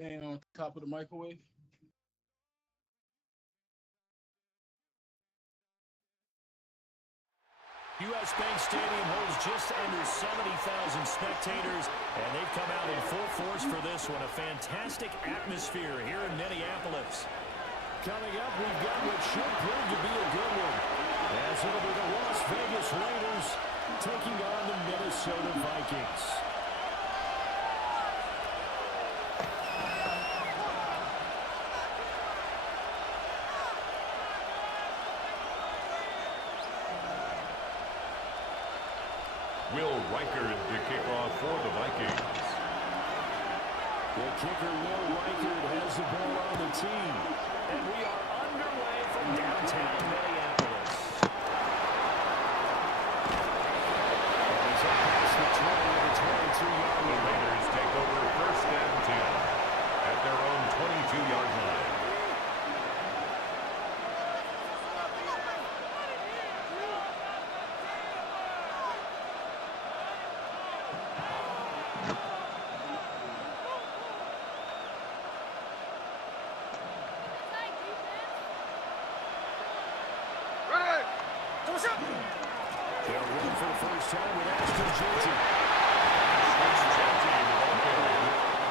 And on top of the microwave. U.S. Bank Stadium holds just under 70,000 spectators, and they've come out in full force for this one. A fantastic atmosphere here in Minneapolis. Coming up, we've got what should prove to be a good one, as it'll be the Las Vegas Raiders taking on the Minnesota Vikings. Will Reichard to kick off for the Vikings. The kicker, Will Reichard, has the ball on the tee. And we are underway from downtown Minneapolis. And he's up past the 20 with a 22-yard line. The Raiders take over first and 10 at their own 22-yard line. They'll run for the first time with Ashton Jeanty.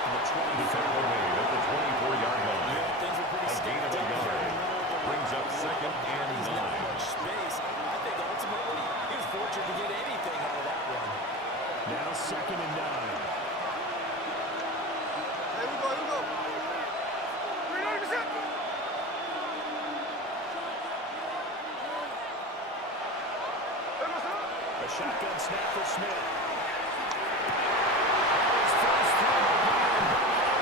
The 24 made at the 24-yard line. Things are pretty A gain of a yard. Brings up second and 9. Not much space. I think ultimately he was fortunate to get anything out of that run. Now second and 9. Here we go. 300%. A shotgun snap for Smith. His first throw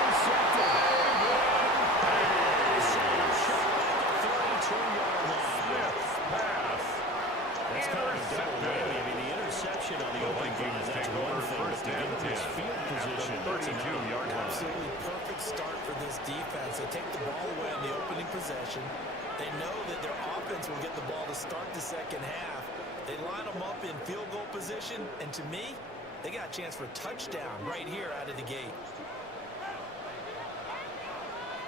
intercepted. Shot at the 32-yard line. Smith's pass. That's kind of a double whammy. I mean, the interception on the opening game, that's one thing, but to get him his field position, that's another. 32-yard line. Absolutely perfect start for this defense. They take the ball away on the opening possession. They know that their offense will get the ball to start the second half. They line them up in field goal position, and to me, they got a chance for a touchdown right here out of the gate.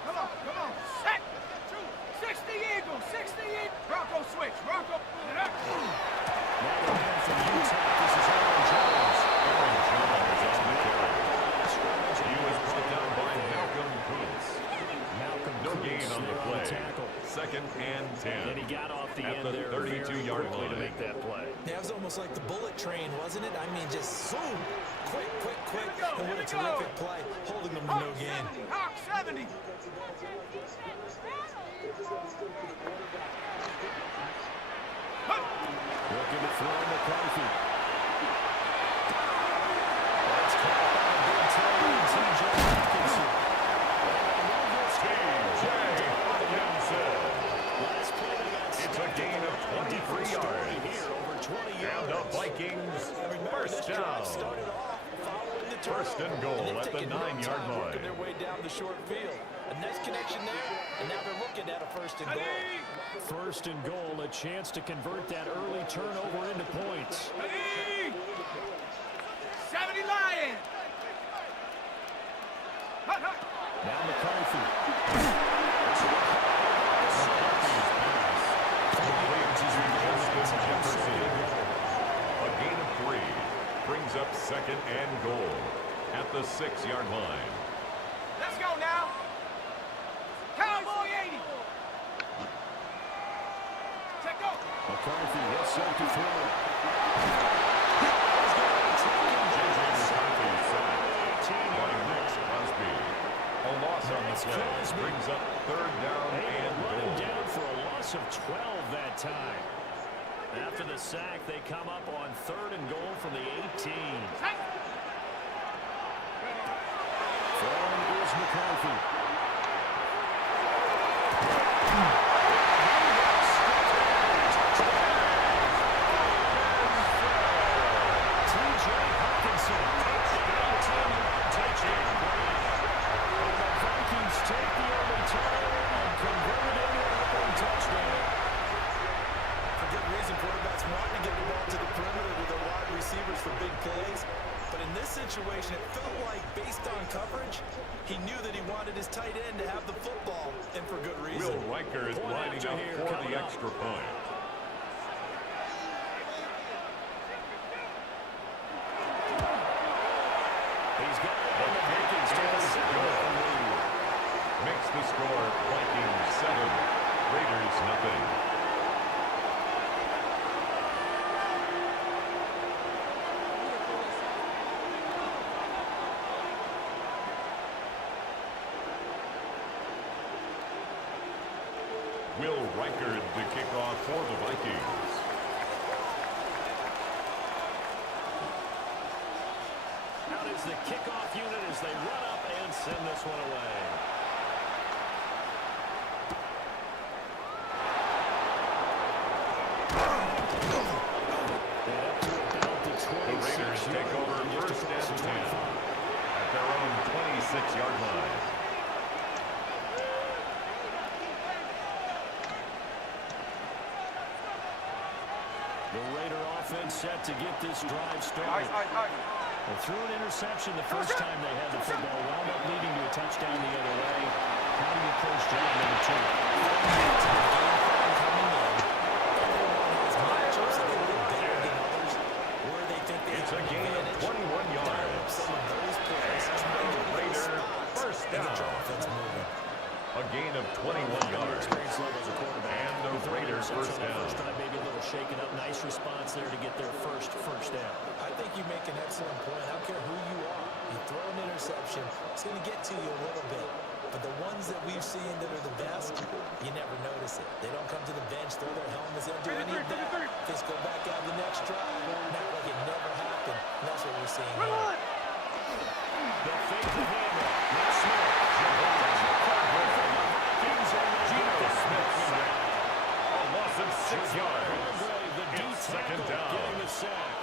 Come on. Set. 60 Eagles. 60 Eagles. Bronco switch. Bronco. Now the man from Utah, this is Aaron Jones. Aaron Jones on the carry. He was brought down by Malcolm Kuntz. No gain on the play. Second and 10. And he got off the At end the there 32-yard quickly to line. make that play. Yeah, it was almost like the bullet train, wasn't it? I mean, just zoom, quick, and what a Here we go. terrific play, holding them to no gain. Hawk 70. Looking to throw McCarthy. That's caught by a big tackle, T.J. Hawkinson. Last play they got It's a gain of 23 yards. here, over 20 And yards. the Vikings first down. Started off following the First and goal they've at the taken no 9-yard time working line. their way down the short field. A nice connection there, and now they're looking at a first and goal. First and goal, a chance to convert that early turnover into points. 70 Lions. Now McCarthy. A gain of 3 brings up second and goal at the 6-yard line. Let's go now. Cowboy 80. Check go. McCarthy hits set to throw. By Nick Crosby. A loss on the play brings up third down and Running goal. down for a loss of 12 that time. After the sack, they come up on third and goal from the 18. Throwing is McCarthy. T.J. Hawkinson, 19-yard touchdown. And the Vikings take the early turnover and convert it into a long touchdown. For good reason, quarterbacks want to get the ball to the perimeter to their wide receivers for big plays. But in this situation, situation, it felt like, based on coverage, he knew that he wanted his tight end to have the football, and for good reason. Will Riker is lining up for the extra point. He's got it on the Vikings to the second. Makes the score Vikings 7, Raiders nothing. Will Riker to kick off for the Vikings. Out is the kickoff unit as they run up and send this one away. The Raiders take over first and 10 at their own 26-yard line. The Raider offense set to get this drive started. They threw an interception the first time they had the football, wound up leading to a touchdown the other way. How do you approach drive number 2? It's a gain of 21 yards. And the Raider first down. A gain of 21 yards. And the Raiders first down. Maybe a little shaken up. Nice response there to get their first down. I think you make an excellent point. I don't care who you are. You throw an interception, it's going to get to you a little bit. But the ones that we've seen that are the best, you never notice it. They don't come to the bench, throw their helmets, they don't do any of that. Just go back out the next drive, not like it never happened. And that's what we're seeing here. The fake to hammer. Now Smith. A loss of 6 yards. It's second down. Getting the sack.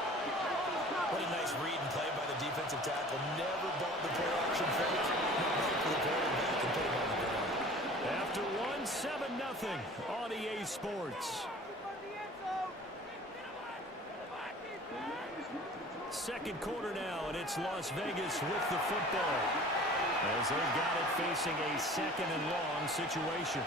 What a nice read and play by the defensive tackle. Never bought the play action fake. Right for the quarterback and put him on the ground. After 1-7-0 on EA Sports. Second quarter now, and it's Las Vegas with the football, as they've got it facing a second and long situation.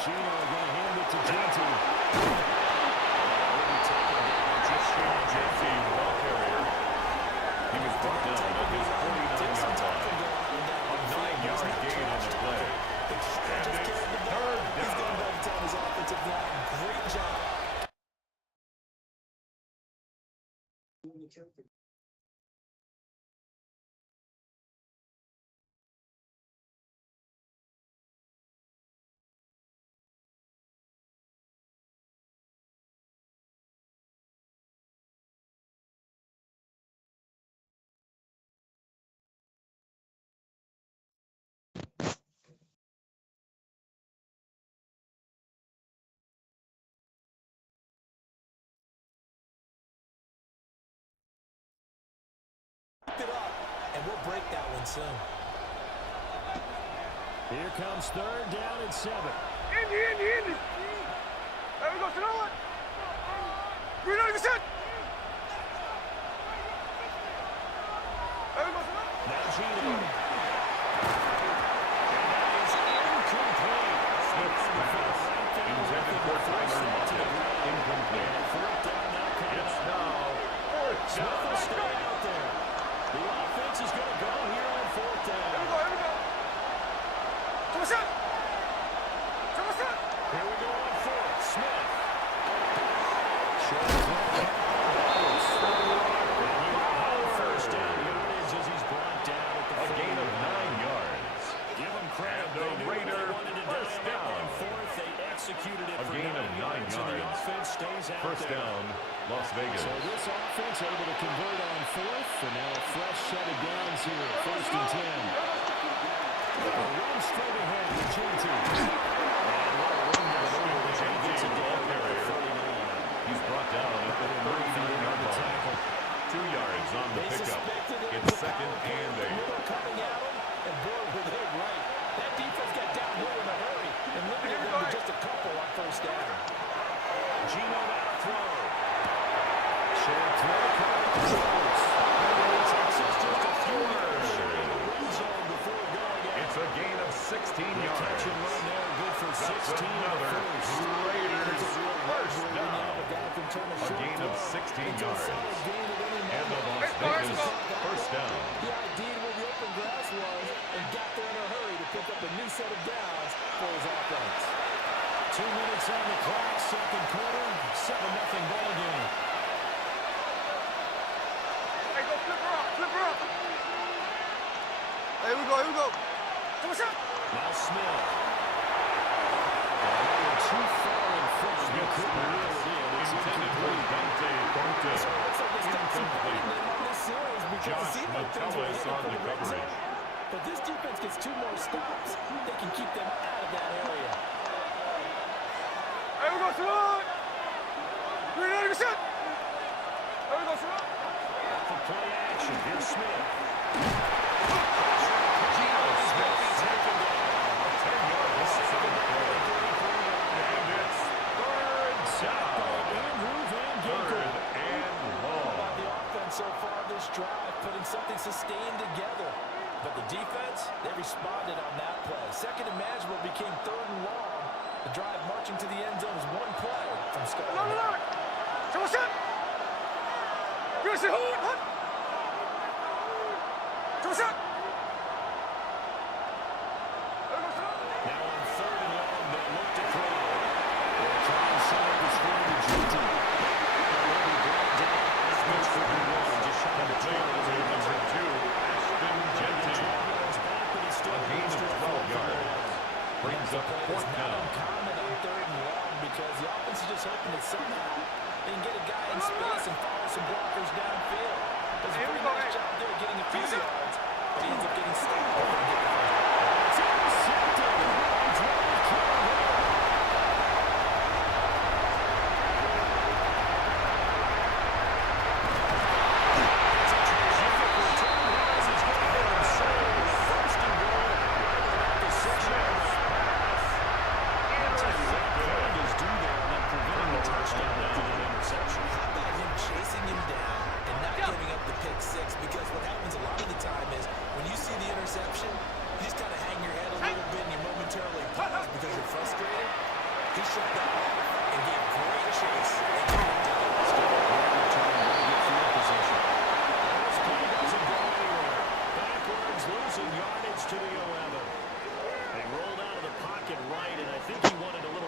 Gino going to hand it to Genty. Jesse, ball carrier. He was brought down at his 49-yard line. A 9-yard gain on the play. And it's third down. He's going back to his offensive line. Great job. It up, and we'll break that one soon. Here comes third down and 7. Indy. There we go, throw it. Green on the set. There we go, throw it. Now Gino. And that is incomplete. Smith's pass. Intended for Tyler Lockett. Incomplete. Fourth down now coming It's up. now fourth Smith will down. stay out there. The offense is going to go here on fourth down. Here we go. Come on, set. Here we go on fourth. Smith. First down yardage as he's brought down at the A gain of 9 yards. Give him credit. And the They knew what Raider they wanted to do. first down. On fourth, they executed it A for gain of 9 and the yards. offense stays out First there. down, Las Vegas. So this offense able to convert on fourth, and now a fresh set of downs here, first and 10. A run straight ahead with Genty. He's brought down at the 39-yard line. 2 yards on the pickup. It's second and 8. yards. And the Las Vegas first down. He ID'd where the open grass was and got there in a hurry to pick up a new set of downs for his offense. 2 minutes on the clock, second quarter, 7-0 ball game. Hey, go flip her up, flip her up. Hey, here we go, here we go. So what's up? Now Smith. And they were too far in front. He couldn't reel it in. It's incomplete. So it looks like they stopped some fighting in this series because it seemed like things were headed for the red zone. But this defense gets 2 more stops. They can keep them out of that area. Hey, we go, salute. 390%. Hey, we go, salute. For play action, here's Smith. Geno Smith taken down. A 10-yard loss on the play. And it's third down. Third and long. About the offense so far this drive, putting something sustained together. But the defense, they responded on that play. Second and manageable became third and long. The drive marching to the end zone is one play from Scott. So what's up? You say hold. So what's up? Now on third and long, they look to throw. They'll try and set up the screen to JT. Smith for the run, just shot of the tail. Number 2, Ashton Genty. A gain of 12 yards. Brings up fourth down. Comment on third and long because the offense is just hoping that somehow they can get a guy in space and follow some blockers downfield. Does a pretty nice job there getting a few yards, but he ends up getting stopped.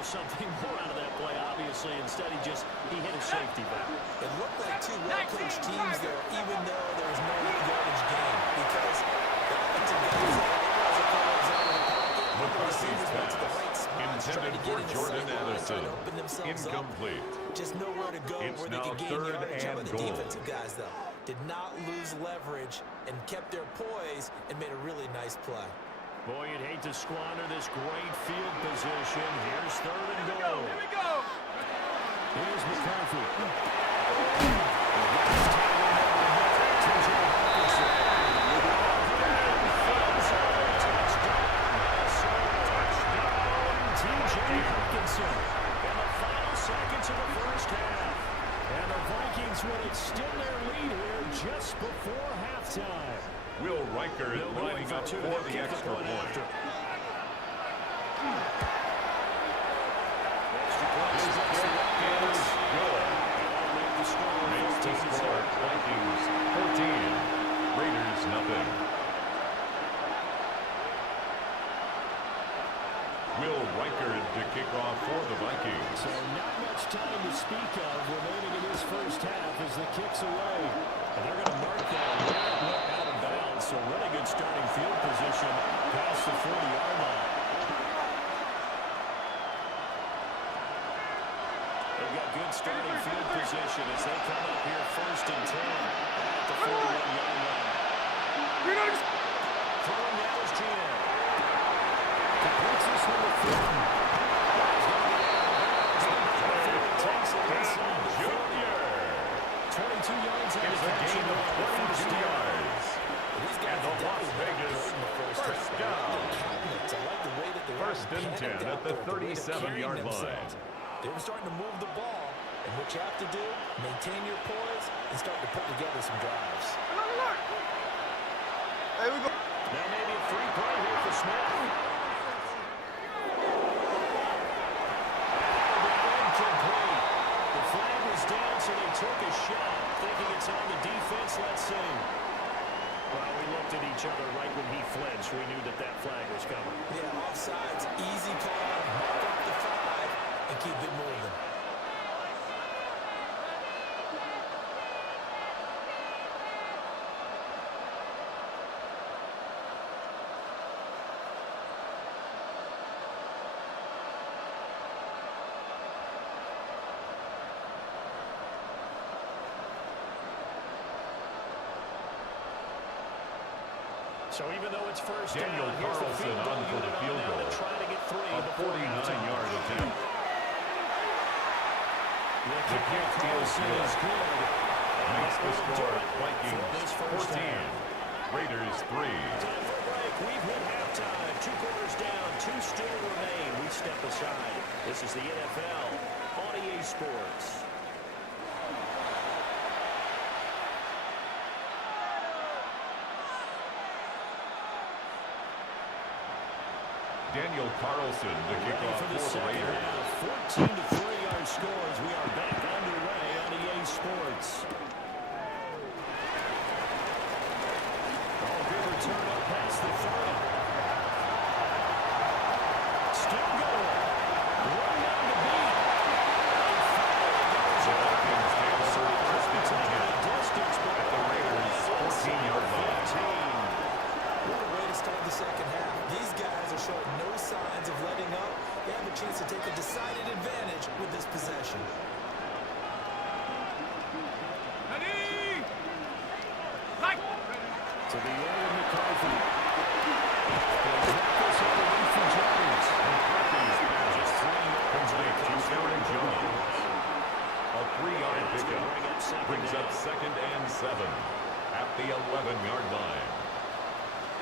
Something more out of that play, obviously. Instead, he hit a safety back. It looked like 2 well-coached teams there, even though there was no yardage gain, because the offensive guys had a couple of zone in the pocket. The receivers went to the right spots, trying to get in the Jordan sideline, Addison. trying to open themselves Incomplete. up. Just nowhere to go It's where they now could gain third yardage. How and about the goal. defensive guys, though? Did not lose leverage and kept their poise and made a really nice play. Boy, you'd hate to squander this great field position. Here's third and goal. Here we go. Here's McCarthy. In the final seconds of the first half. And the Vikings would extend their lead here just before halftime. Will Riker lining up for the extra point. Extra His kick is good. Makes the score Vikings 14, Raiders nothing. Will Riker to kick off for the Vikings. So not much time to speak of remaining in this first half as the kick's away. And they're going to mark that out of bounds. So really good starting field position past the 40-yard line. They've got good starting field position as they come up here first and 10 at the 41-yard line. Throwing down is Geno. Completes this one to Fulton. Takes it inside the 22 yards on the catch. Gain of 22 yards. And the Las Vegas first down. First and 10 at the 37-yard line. They were starting to move the ball, and what you have to do, maintain your poise and start to put together some drives. Hey, we go. Now maybe a free play here for Smith. Incomplete. The flag was down, so they took a shot. scene. Well, we looked at each other right when he flinched. We knew that that flag was coming. Yeah, offsides, easy call, mark up the 5, and keep it moving. So even though it's first Daniel down, here's the Carlson field on for the field goal. to try to get 3 A before halftime. 49-yard attempt. The kick by Carlson is good. Makes the score For this Vikings first 14, down. Raiders 3. Time for a break. We've hit halftime. 2 quarters down. 2 still remain. We step aside. This is the NFL on EA Sports. Daniel Carlson to kick off For the for the second Raiders. half, 14-3 our scores. We are back underway on EA Sports. Oh, good return up past the 30. Still going. One down to beat. The Vikings take over first and 10 Distance, but at the Raiders' 14-yard line. What a way to start the second half. These guys are showing no signs of letting up. They have a chance to take a decided advantage with this possession. Ready! Like! To the air with McCarthy. This away from Jones. McCarthy's pass complete to Aaron Jones. A 3-yard pickup brings up second and 7 at the 11-yard line.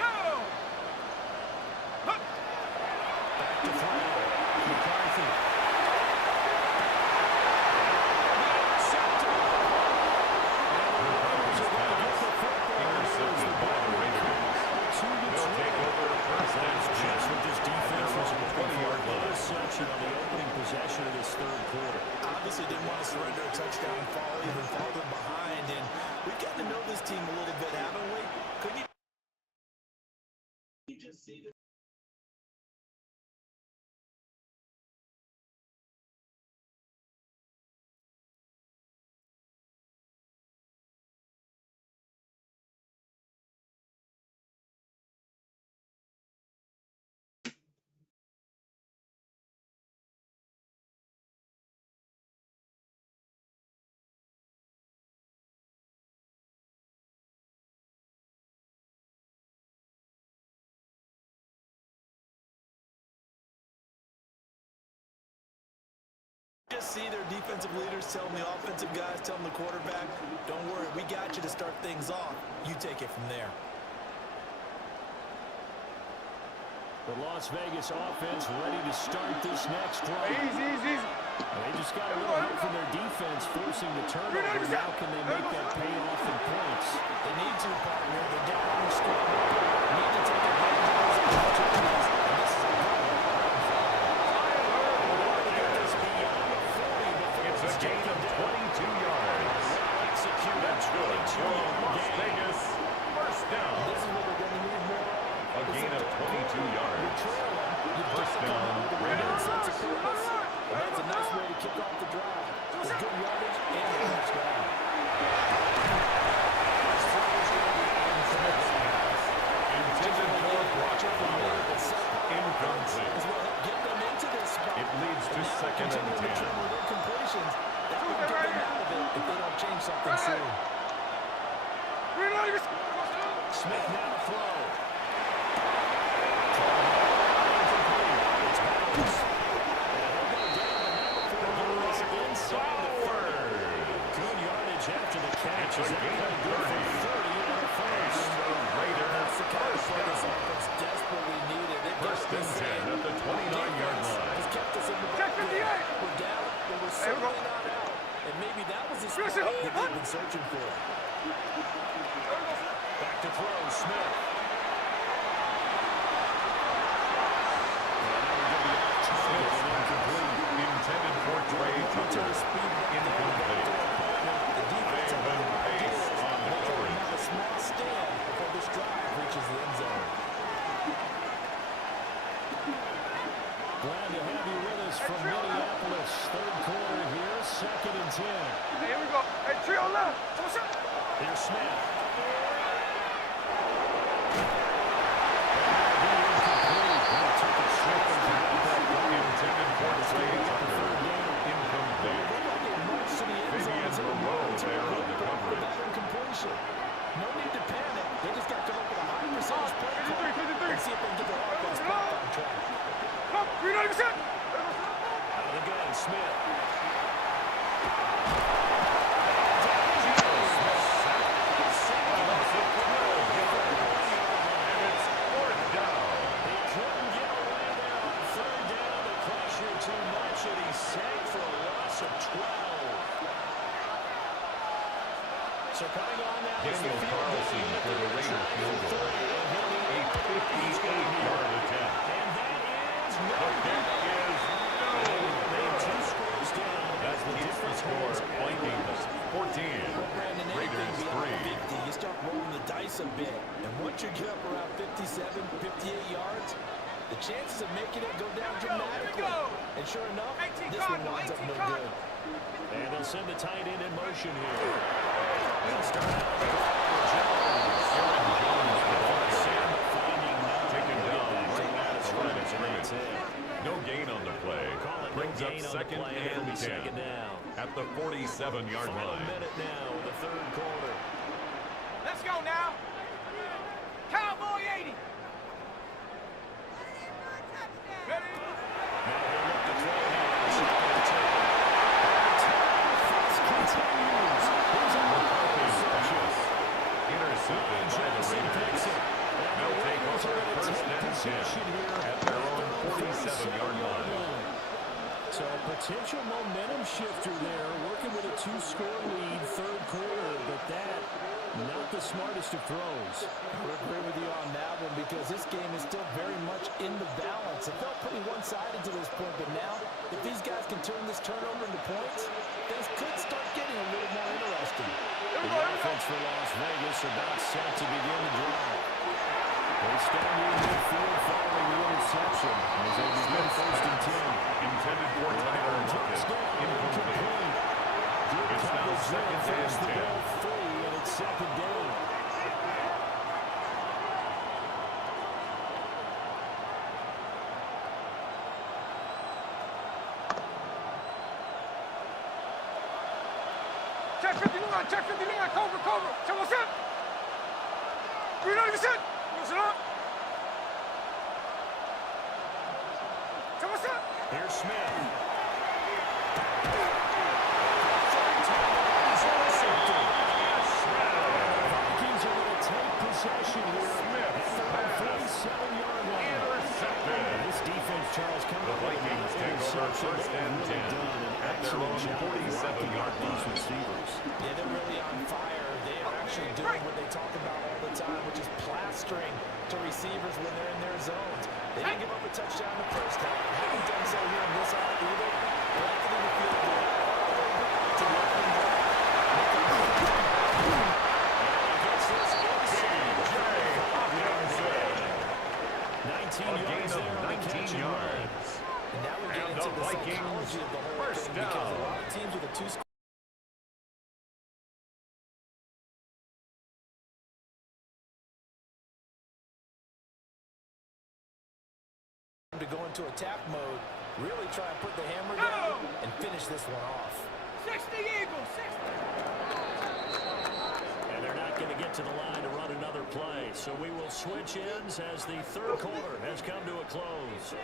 Go! Hup! Back to throw. McCarthy. Intercepted by the Raiders. They'll take over first and 10 Just what this defense was at the 20-yard line. interception on the opening possession of this third quarter. Obviously didn't want to surrender a touchdown and fall even farther behind. And we've gotten to know this team a little bit, haven't we? Couldn't you just see the just see their defensive leaders telling the offensive guys, telling the quarterback, don't worry, we got you to start things off. You take it from there. The Las Vegas offense ready to start this next drive. Easy. They just got a little help from their defense forcing the turnover. Now can they make that pay off in points? They need to, partner. They're down on the score. Need to take advantage of those opportunities. And this is a good one. It's a gain of 22 yards. That's good for Las Vegas. First down. This is what they're going to need more of. A gain of 22 yards. First down, Raiders. That's a nice way to kick off the drive. With good yardage and a touchdown. Intended for Brock Bowers. Incomplete. Get them into this spot. It leads to second and 10. Completions. That will get them out of it if they don't change something soon. Smith now to throw. Good yardage after the catch. It's a gain of 30. Raiders first down. Desperately needed. First and 10 at the 29-yard line. Has kept us in the Check 58. We're down, but we're certainly not out. And maybe that was the spot that they've been searching for. Back to throw, Smith. Intended for Trey Tucker. Incomplete. Ivan Pace on the coverage. second and 10. Hey, here we go. Hey, trio left. What's up? Here's Smith. No need to panic. They just got to come up with a high percentage play call and see if they can get their offense back on track. Come, 390%. Out of the gun, Smith. So coming on now is Daniel Carlson for the Raiders field goal. A 58-yard attempt. And that is The kick is no. They have 2 scores down. That's the difference score. Vikings 14. Raiders 3. 50, you start rolling the dice a bit. And once you get up around 57, 58 yards, the chances of making it go down dramatically. And sure enough, this one winds up no good. And they'll send the tight end in motion here. They'll start out. Taken down right at the line of scrimmage. No gain on the play. Brings up second and 10 at the 47-yard line. Minute now in the third quarter. Let's go now. Cowboy 80. Ready? Now he'll look to throw here. Continues. Here's a Intercepted by the Raiders. They'll take over first and 10 at their own 47-yard line. So a potential momentum shifter there, working with a 2-score lead, third quarter, but that, not the smartest of throws. I would agree with you on that one because this game is still very much in the balance. It felt pretty one-sided to this point, but now, if these guys can turn this turnover into points, things could start getting a little more interesting. The offense for Las Vegas about set to begin the drive. They stand in midfield following the interception as they begin first and 10. Intended for Tyler Lockett. Incomplete. It's now second and 10. Free, and it's second down. Check 59, cover. Check what's up? 390%. Listen up. Check what's up? Here's Smith. Vikings are going to take possession here. Smith pass. 47-yard line. Intercepted. This defense, Charles, coming The Vikings take over first and 10 at their own 47-yard line. Receivers. Yeah, they're really on fire. They are actually doing what they talk about all the time, which is plastering to receivers when they're in their zones. They didn't give up a touchdown in the first half. Haven't done so here in this half either. Collected in the field goal. To the opening drive. 19 yards. And now we get And into the the Vikings psychology of the whole first thing because down. a lot of teams with a 2-score to go into attack mode, really try and put the hammer down and finish this one off. 60 Eagles, 60. And they're not going to get to the line to run another play. So we will switch ends as the third quarter has come to a close.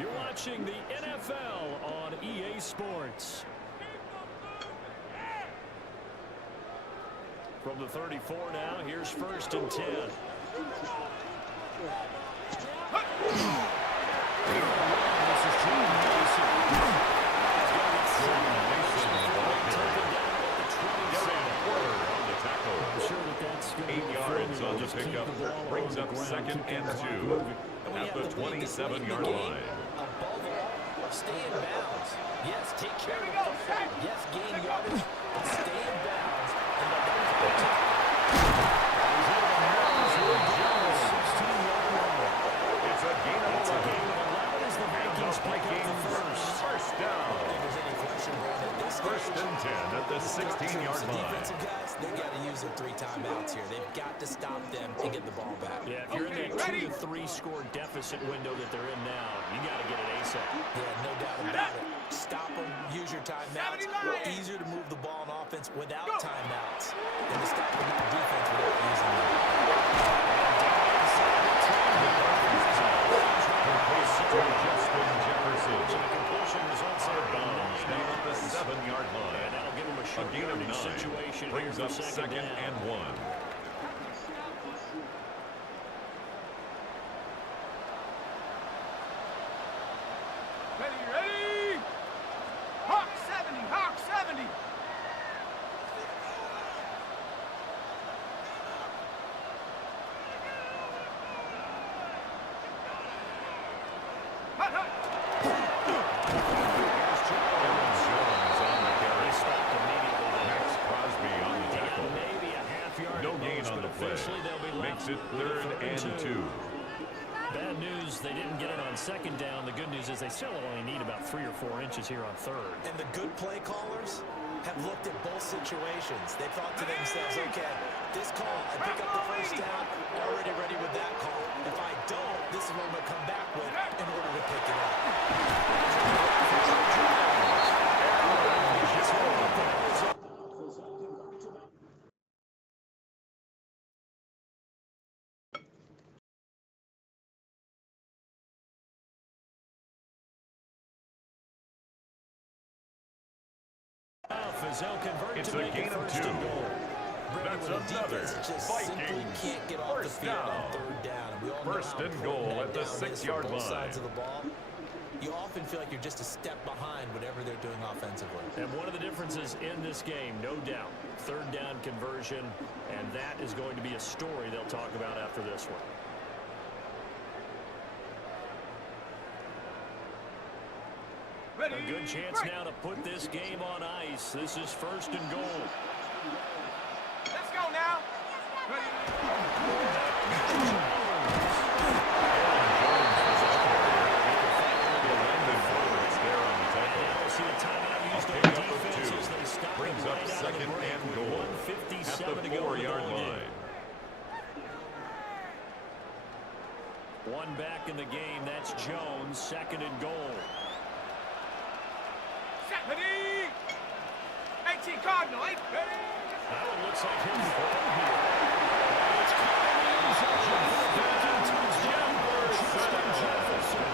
You're watching the NFL on EA Sports. From the 34 now, here's first and 10. This is Jordan Mason. I'm sure that's going to 8 yards on the pickup. Brings up second and 2 at the 27-yard line. Above all, stay in bounds. Yes, take care of the football. Yes, gain yardage, but stay in bounds. And let those protect. It's a gain of 11. as the Vikings pick up the first. First down. I don't think there's any question, Brandon. This First and 10 at the 16-yard line. Defensive guys, they got to use their 3 timeouts here. They've got to stop them and get the ball back. Yeah, if you're in that 2 to 3 score deficit window that they're in now, you got to get it ASAP. Yeah, no doubt about it. Stop them, use your timeouts. Easier to move the ball on offense without timeouts than to stop them on defense without using them. Justin Jefferson. So the completion results out of bounds down at the 7-yard line. And that'll give him a short gain of 9. Situation brings up second and 1. Ready? Hawk 70, Hawk 70. Hut, hut. No gain on the play. Makes it 3rd and 2. Bad news, they didn't get it on 2nd down. The good news is they still only need about 3 or 4 inches here on 3rd. And the good play callers have looked at both situations. They thought to themselves, okay, this call, I pick up the first down, already ready with that call. If I don't, this is what I'm going to come back with in order to pick it up. It's a gain of 2. That's another Viking can't get off the first field on down. 3rd down. And we all know First how and important goal that at the down is for 6-yard both line. sides of the ball. You often feel like you're just a step behind whatever they're doing offensively. And one of the differences in this game, no doubt, 3rd down conversion, and that is going to be a story they'll talk about after this one. Ready? A good chance now to put this game on ice. This is 1st and goal. Let's go now. Brings up 2nd and goal at the 4-yard line. 1 back in the game. That's Jones. 2nd and goal. Ready? 18 Cardinal, 8. Ready? That one looks like his ball here. It's Justin Jefferson.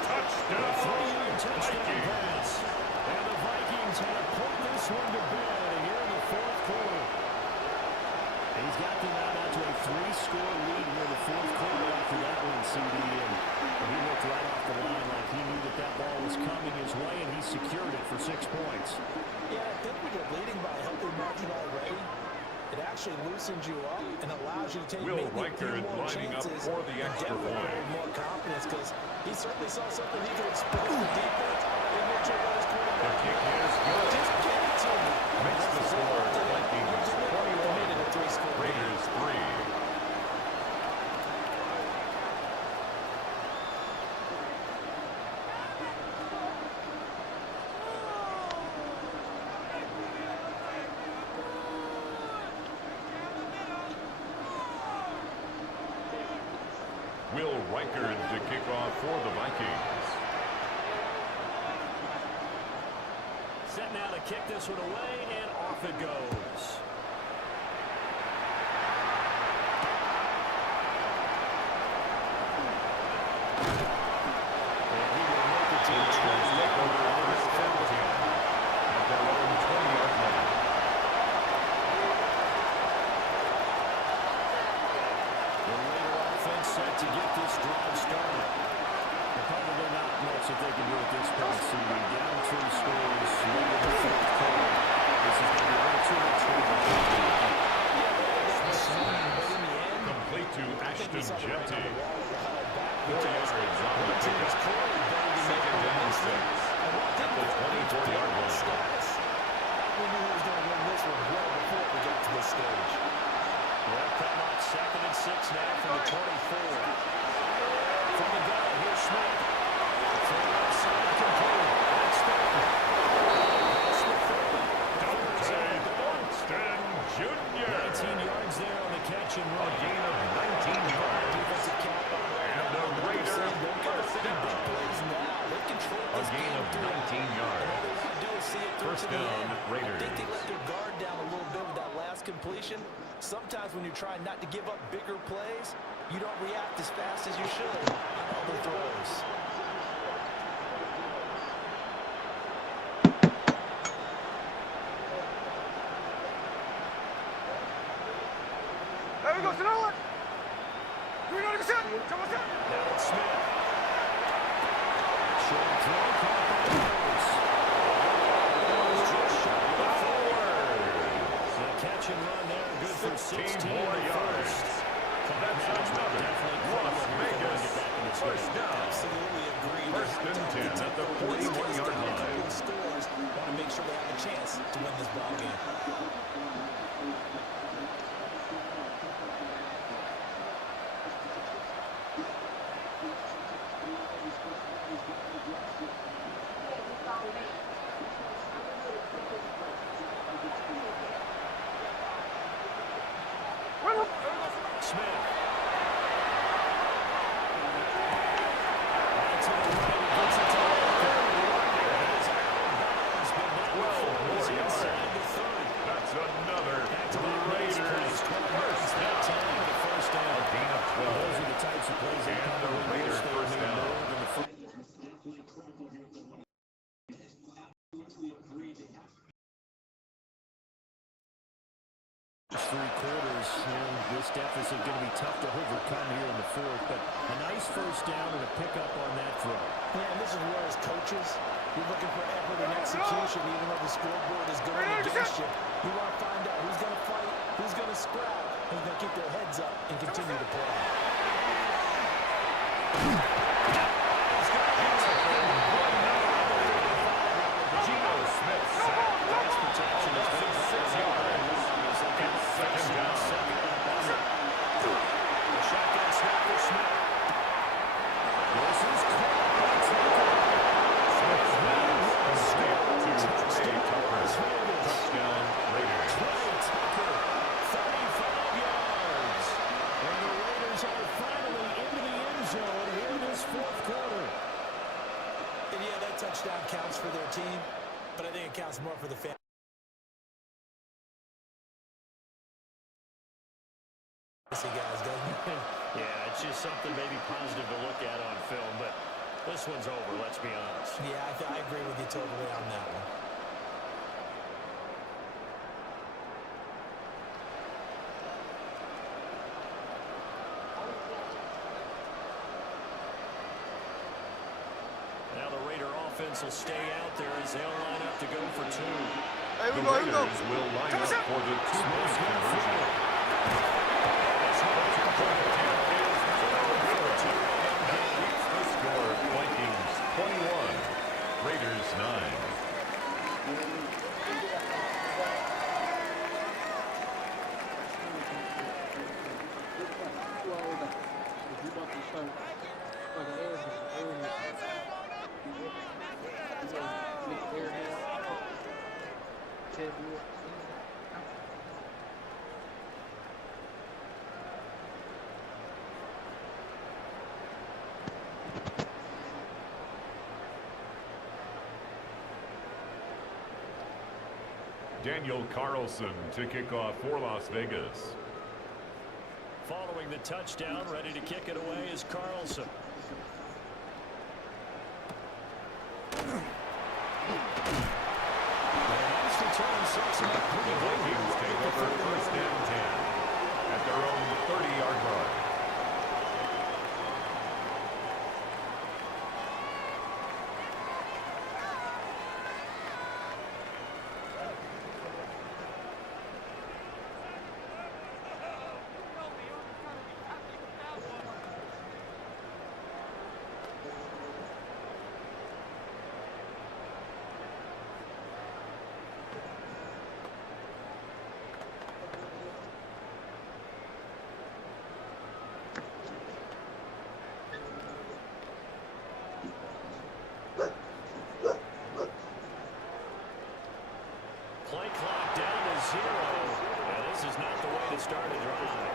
Touchdown, 3-yard touchdown pass. And the Vikings have put this one to bed here in the 4th quarter. He's got them out to a 3-score lead here in the 4th quarter after that one, CD. And he looked right off the line like he knew that ball was coming his way, and he secured it for 6 points. Yeah, I think when you're leading by a healthy margin already, it actually loosens you up and allows you to take Will maybe a few Reichard more lining up chances. for the extra point. More confidence because he certainly saw something he could expose the defense in which it was The kick is good. Just get it to him. Makes the score Vikings 21, Raiders 3. Will Reichard to kick off for the Vikings. Set now to kick this one away, and off it goes. And he will make it to the 20-yard line. At their own 20-yard line. The Raider offense set to get this drive started. Probably not much that they can do at this point, CD. Down 2 scores, late in the 4th quarter. This is going to be a little too much for them. Complete to Ashton Jeanty. 4 yards on the pickup. 2nd down 6 at the 24-yard line. We knew he was going to win this one well before we got to this stage. Well, come on, 2nd and 6 now from the 24. From the gun, here's Smith. From outside, complete. That's third. First down, I Raiders. think they let their guard down a little bit with that last completion. Sometimes when you're trying not to give up bigger plays, you don't react as fast as you should on other throws. There we go, sit down. You're not going to sit. Come on, sit. Now it's Smith. Short throw, caught by the nose. Just shy of the forward. The catch and run there, good for 16 more yards. first. That's another Las Vegas first down. Absolutely agree. First and 10 at the 41-yard line. Scores, want to make sure they have a chance to win this ball game. Smith. Right to the right, gets it to Walker. It's out of bounds, but not 12 more yards. inside the 30. That's another Back to the Raiders first down. The first down. A gain of 12. Those are the types of plays that And the probably Raiders wish they first made down. more than the first. Three quarters, and this deficit going to be tough to overcome here in the fourth, but a nice first down and a pickup on that throw. Yeah, and this is where as coaches, you're looking for effort and execution, even though the scoreboard is going against you. You want to find out who's going to fight, who's going to scrap, who's going to keep their heads up and continue to play. Geno Smith sacked. Pass protection has been 6 yards. Second down. The shotgun snap for Smith. This is caught. Smith's pass escaped to Trey Tucker. Touchdown, Raiders. Trey Tucker, 35 yards. And the Raiders are finally into the end zone here in this fourth quarter. And yeah, that touchdown counts for their team, but I think it counts more for the fan. Guys, doesn't it? Yeah, it's just something maybe positive to look at on film, but this one's over, let's be honest. Yeah, I agree with you totally on that one. Now the Raider offense will stay out there as they'll line up to go for two. Hey, The we go, here we go. Raiders will line Come on, up sit. for the two-point conversion. Keeps the score. Vikings 21, Raiders 9. Daniel Carlson to kick off for Las Vegas. Following the touchdown, ready to kick it away is Carlson. Nice return, sets him up The pretty good. Vikings take over first and 10 at their own 30-yard line. Play clock down to 0. Now, this is not the way to start a drive.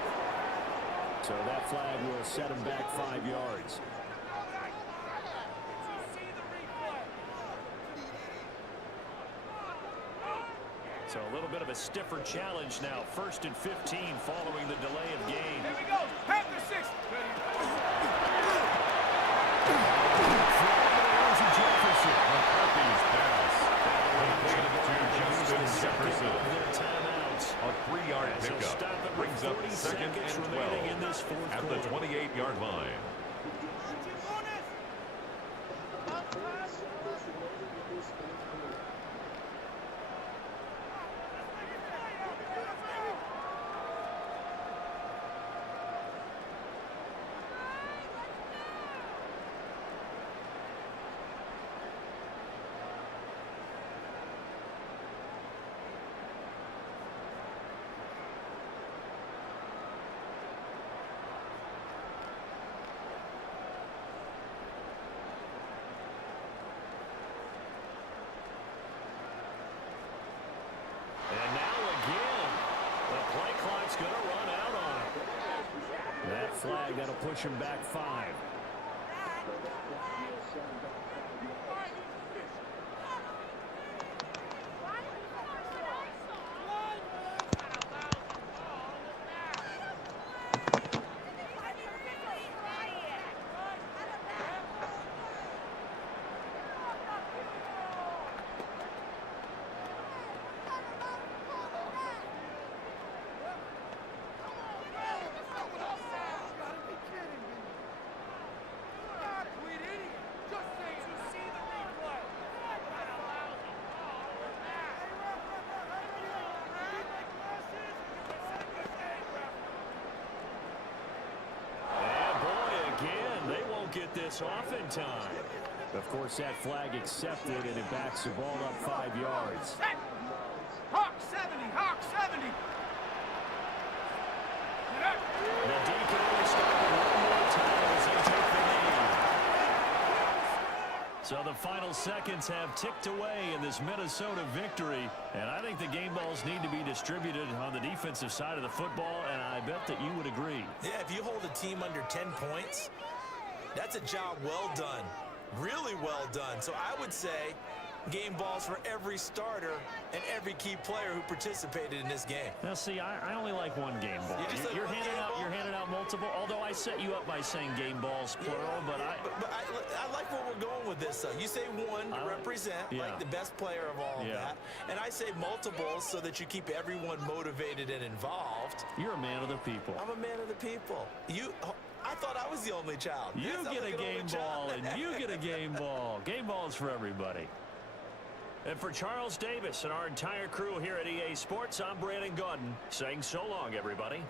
So that flag will set him back 5 yards. So a little bit of a stiffer challenge now. 1st and 15 following the delay of game. Here we go. Panther 6. Jefferson. McCarthy's pass. Completed to Justin Jefferson. A 3-yard pickup brings up 2nd and 12 at the 28-yard line. And now again, the play clock's going to run out on him. That flag, that'll push him back 5. Get this off in time. Of course, that flag accepted, and it backs the ball up 5 yards. Hawk 70, Hawk 70. The D can only stop it one more time as they take the lead. So the final seconds have ticked away in this Minnesota victory, and I think the game balls need to be distributed on the defensive side of the football, and I bet that you would agree. Yeah, if you hold a team under 10 points, that's a job well done, really well done. So I would say game balls for every starter and every key player who participated in this game. Now, see, I only like one game ball. You're handing out multiple, although I set you up by saying game balls, plural, yeah, but I like where we're going with this, though. You say one to represent, like the best player of all of that, and I say multiples so that you keep everyone motivated and involved. You're a man of the people. I'm a man of the people. I thought I was the only child. You get a game ball, and you get a game ball. Game balls for everybody. And for Charles Davis and our entire crew here at EA Sports, I'm Brandon Gaudin saying so long, everybody.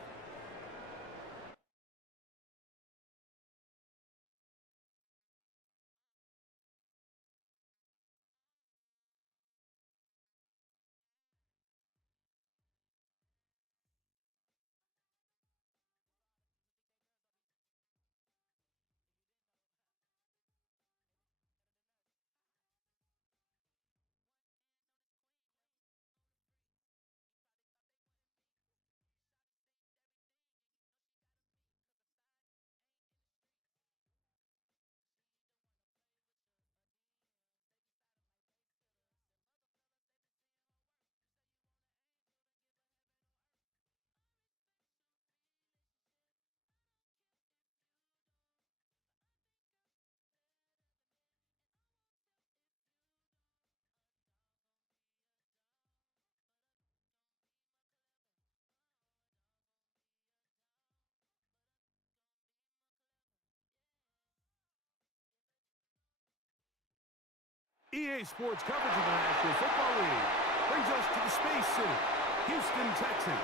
EA Sports coverage of the National Football League brings us to the Space City, Houston, Texas,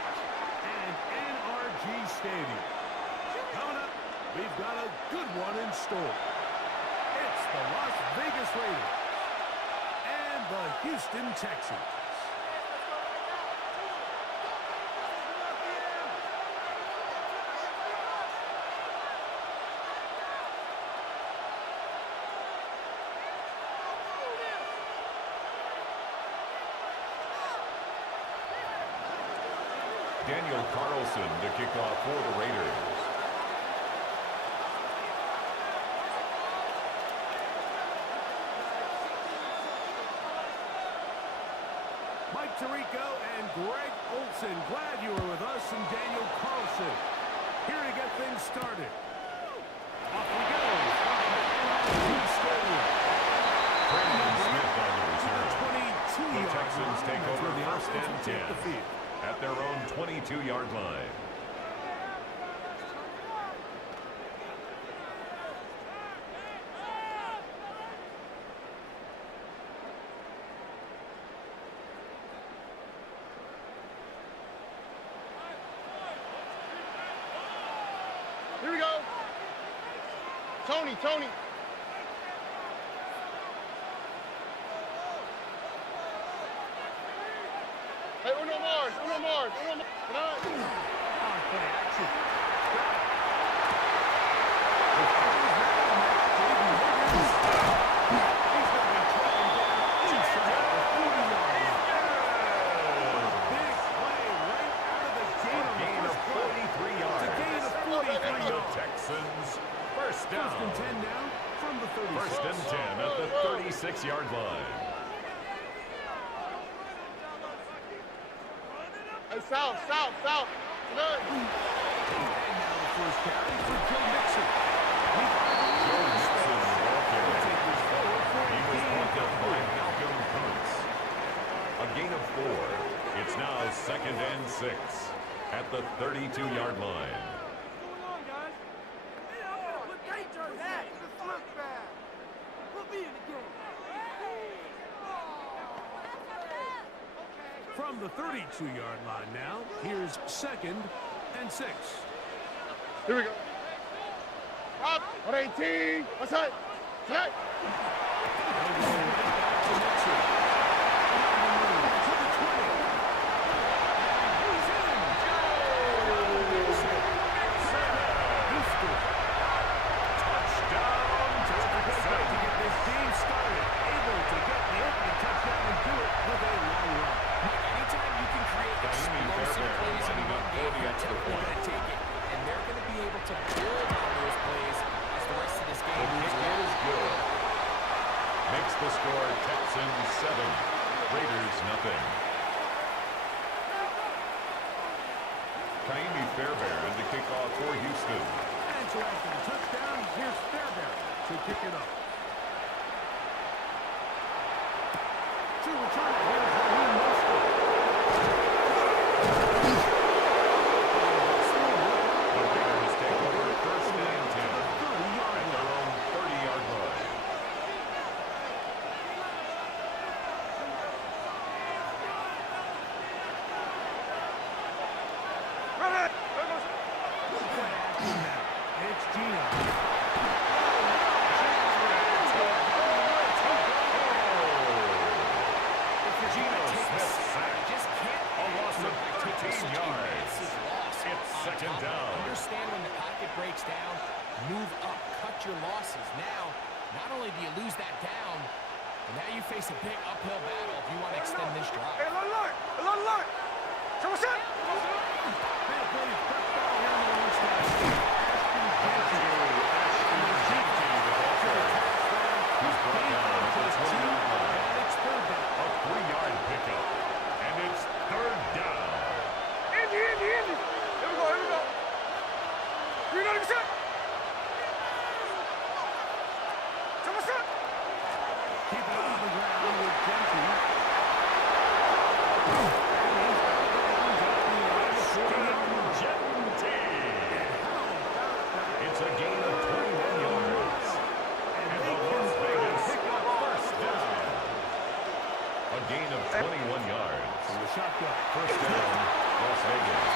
and NRG Stadium. Coming up, we've got a good one in store. It's the Las Vegas Raiders and the Houston Texans. Daniel Carlson to kick off for the Raiders. Mike Tirico and Greg Olson. Glad you were with us, and Daniel Carlson here to get things started. Off we go. Stadium. Brandon Smith on the return. 22 The Texans take over first and 10 the field. at their own 22-yard line. Here we go. Tony. Hey, uno more. Come on. Play action. Texans first down. First and 10 now from the 36. First and 10 at the 36-yard line. Hey, south. Look. And now the first carry for Joe Mixon. Joe Mixon walking. He was brought up by Malcolm Kuntz. A gain of 4. It's now second and 6 at the 32-yard line. From the 32-yard line now, here's second and 6. Here we go. Up. 118. What's that? Set. The score, Texans 7, Raiders nothing. Kaimi Fairbairn to kick off for Houston. And so after the touchdown, here's Fairbairn to kick it up. To return it, here's Raheem Mostert. The Raiders take over first and 10 at their own 30-yard line. Understand when the pocket breaks down, move up, cut your losses. Now, not only do you lose that down, but now you face a big uphill battle if you want to extend this drive. Hey, alert! So what's up? He's brought down at the 20-yard line. A 3-yard pickup, and it's third down. Indy. Here we go. 390%. So what's up? Keep it on the ground with Genty. It's a gain of 21 yards. And the Las Vegas pick up first down. A gain of 21 yards. First down, Las Vegas.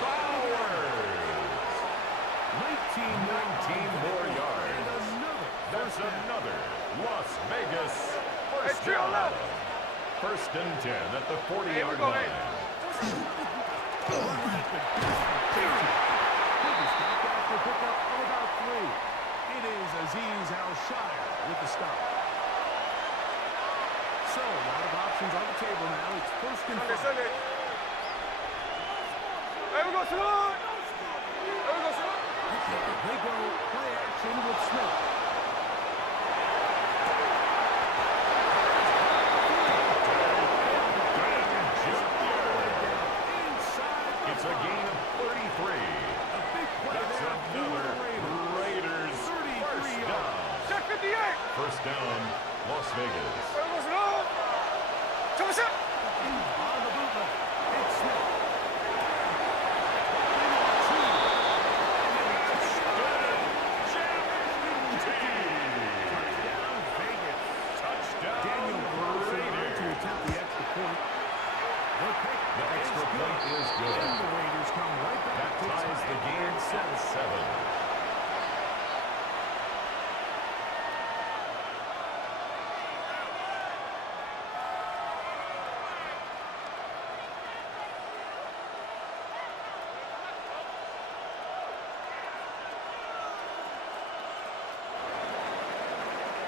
Bowers. 19 more yards. That's another Las Vegas first down. First and 10 at the 40-yard line. It is Azeez Al-Shire with the stop. So, a lot of options on the table now. It's first and 5. Sunday. Hey, we go, Salon! They go play action with Smith. Las Vegas. On the bootleg, it's Smith. Touchdown, Daniel Carlson Raiders. to attempt the extra point. The extra point is good. And the Raiders come right back That to ties the game at 7.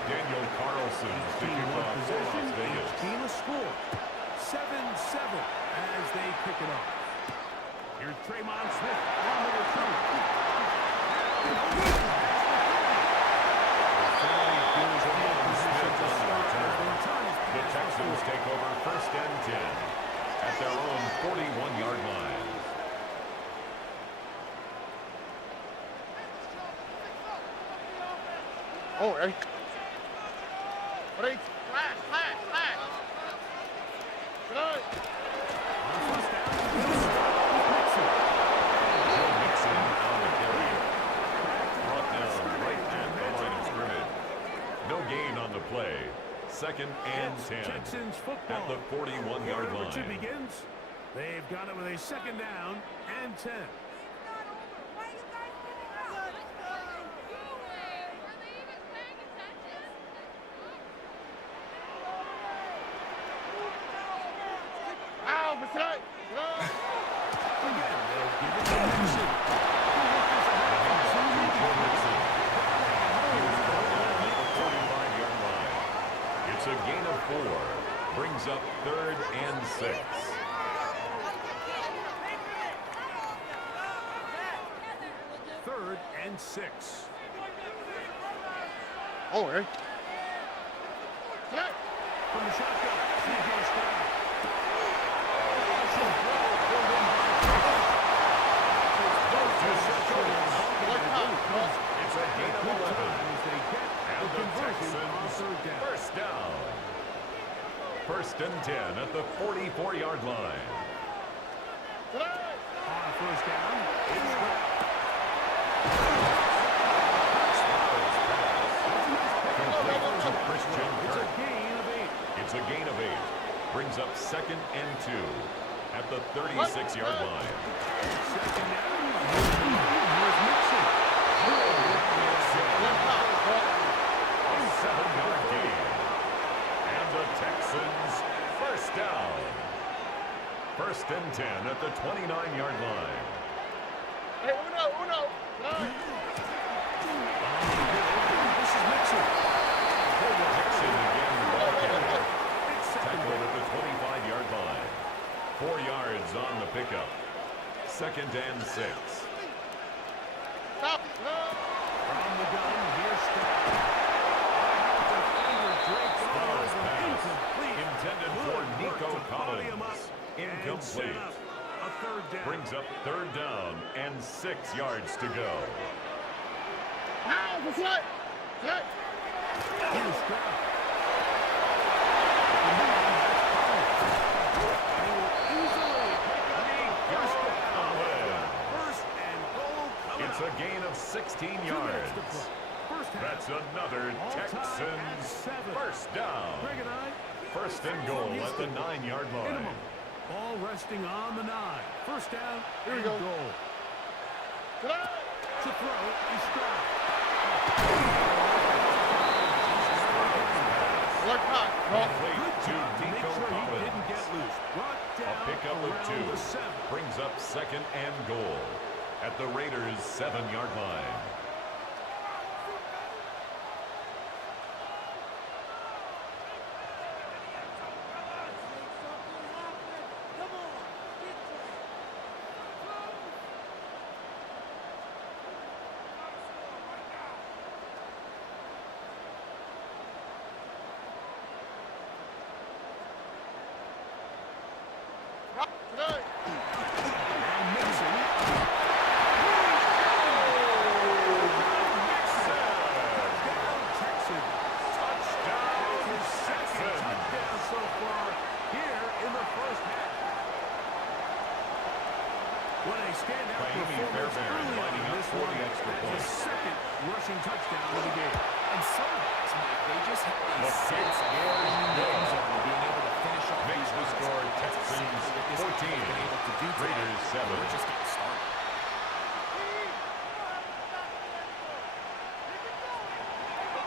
Daniel Carlson to kick off for Las Vegas. Team a score. 7-7 as they kick it off. Here's Tremont Smith on the return. The Texans take over 1st and 10 at their own 41-yard line. Oh, hey. Flash. Good. Joe Mixon on the carry. Brought down right at the line of scrimmage. No gain on the play. 2nd and 10 Texans football. at the 41-yard Quarter two line. begins. They've got it with a 2nd down and 10. It's a gain of 4. Brings up 3rd and 6. Third and 6. Oh, hey. From the shotgun, C.J. Stroud. It's a gain of 11. As they get And the the conversion on Texans 3rd down. 1st down. 1st and 10 at the 44-yard line. On 1st down, it's Stroud. Complete to Christian It's a Kirk. gain of 8. It's a gain of 8. Brings up 2nd and 2 at the 36-yard line. 2nd down. Here's Mixon. A 7-yard gain. And the Texans 1st down. 1st and 10 at the 29-yard line. Hey, uno. This is Mixon. Mixon again, the ball carrier. Tackled at the 25-yard line. 4 yards on the pickup. 2nd and 6. Stop. From the gun, here's Stroud. Fowler's pass intended for Nico Collins. Incomplete. A 3rd down. Brings up 3rd down and 6 yards to go. Here's Stroud. Here's Stroud. First and goal. It's a gain of 16 yards. That's another Texans 1st down. 1st and goal at the 9-yard line. Ball resting on the 9. 1st down. Here we and go. Goal. To throw is Stroud. Complete to Make Nico sure he didn't get Collins. loose. Brought A down pickup of around 2. the 7. Brings up 2nd and goal at the Raiders' 7-yard line. sense of finding the end zone and being able to finish off Makes these the runs. score That's exactly Texans what this team 14, has been able to do today. Raiders 7. We're just getting started.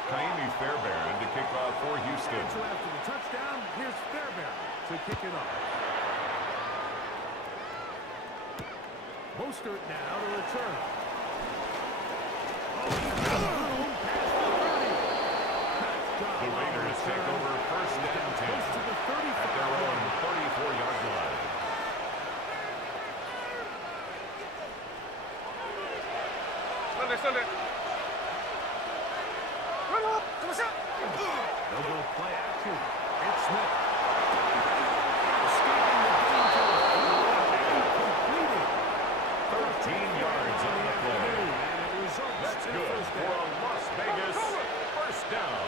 Kaimi Fairbairn to kick off for Houston. So after the touchdown, here's Fairbairn to kick it off. Mostert now to return. Oh, he's got room past the 30. Nice job. The Raiders take over first and 10 Close to the 35. at their own 34-yard line. Sunday. They'll go play action. It's Smith. Escaping the danger. And completed. 13 yards on the play. And it results That's in good first for down. a Las Vegas first down.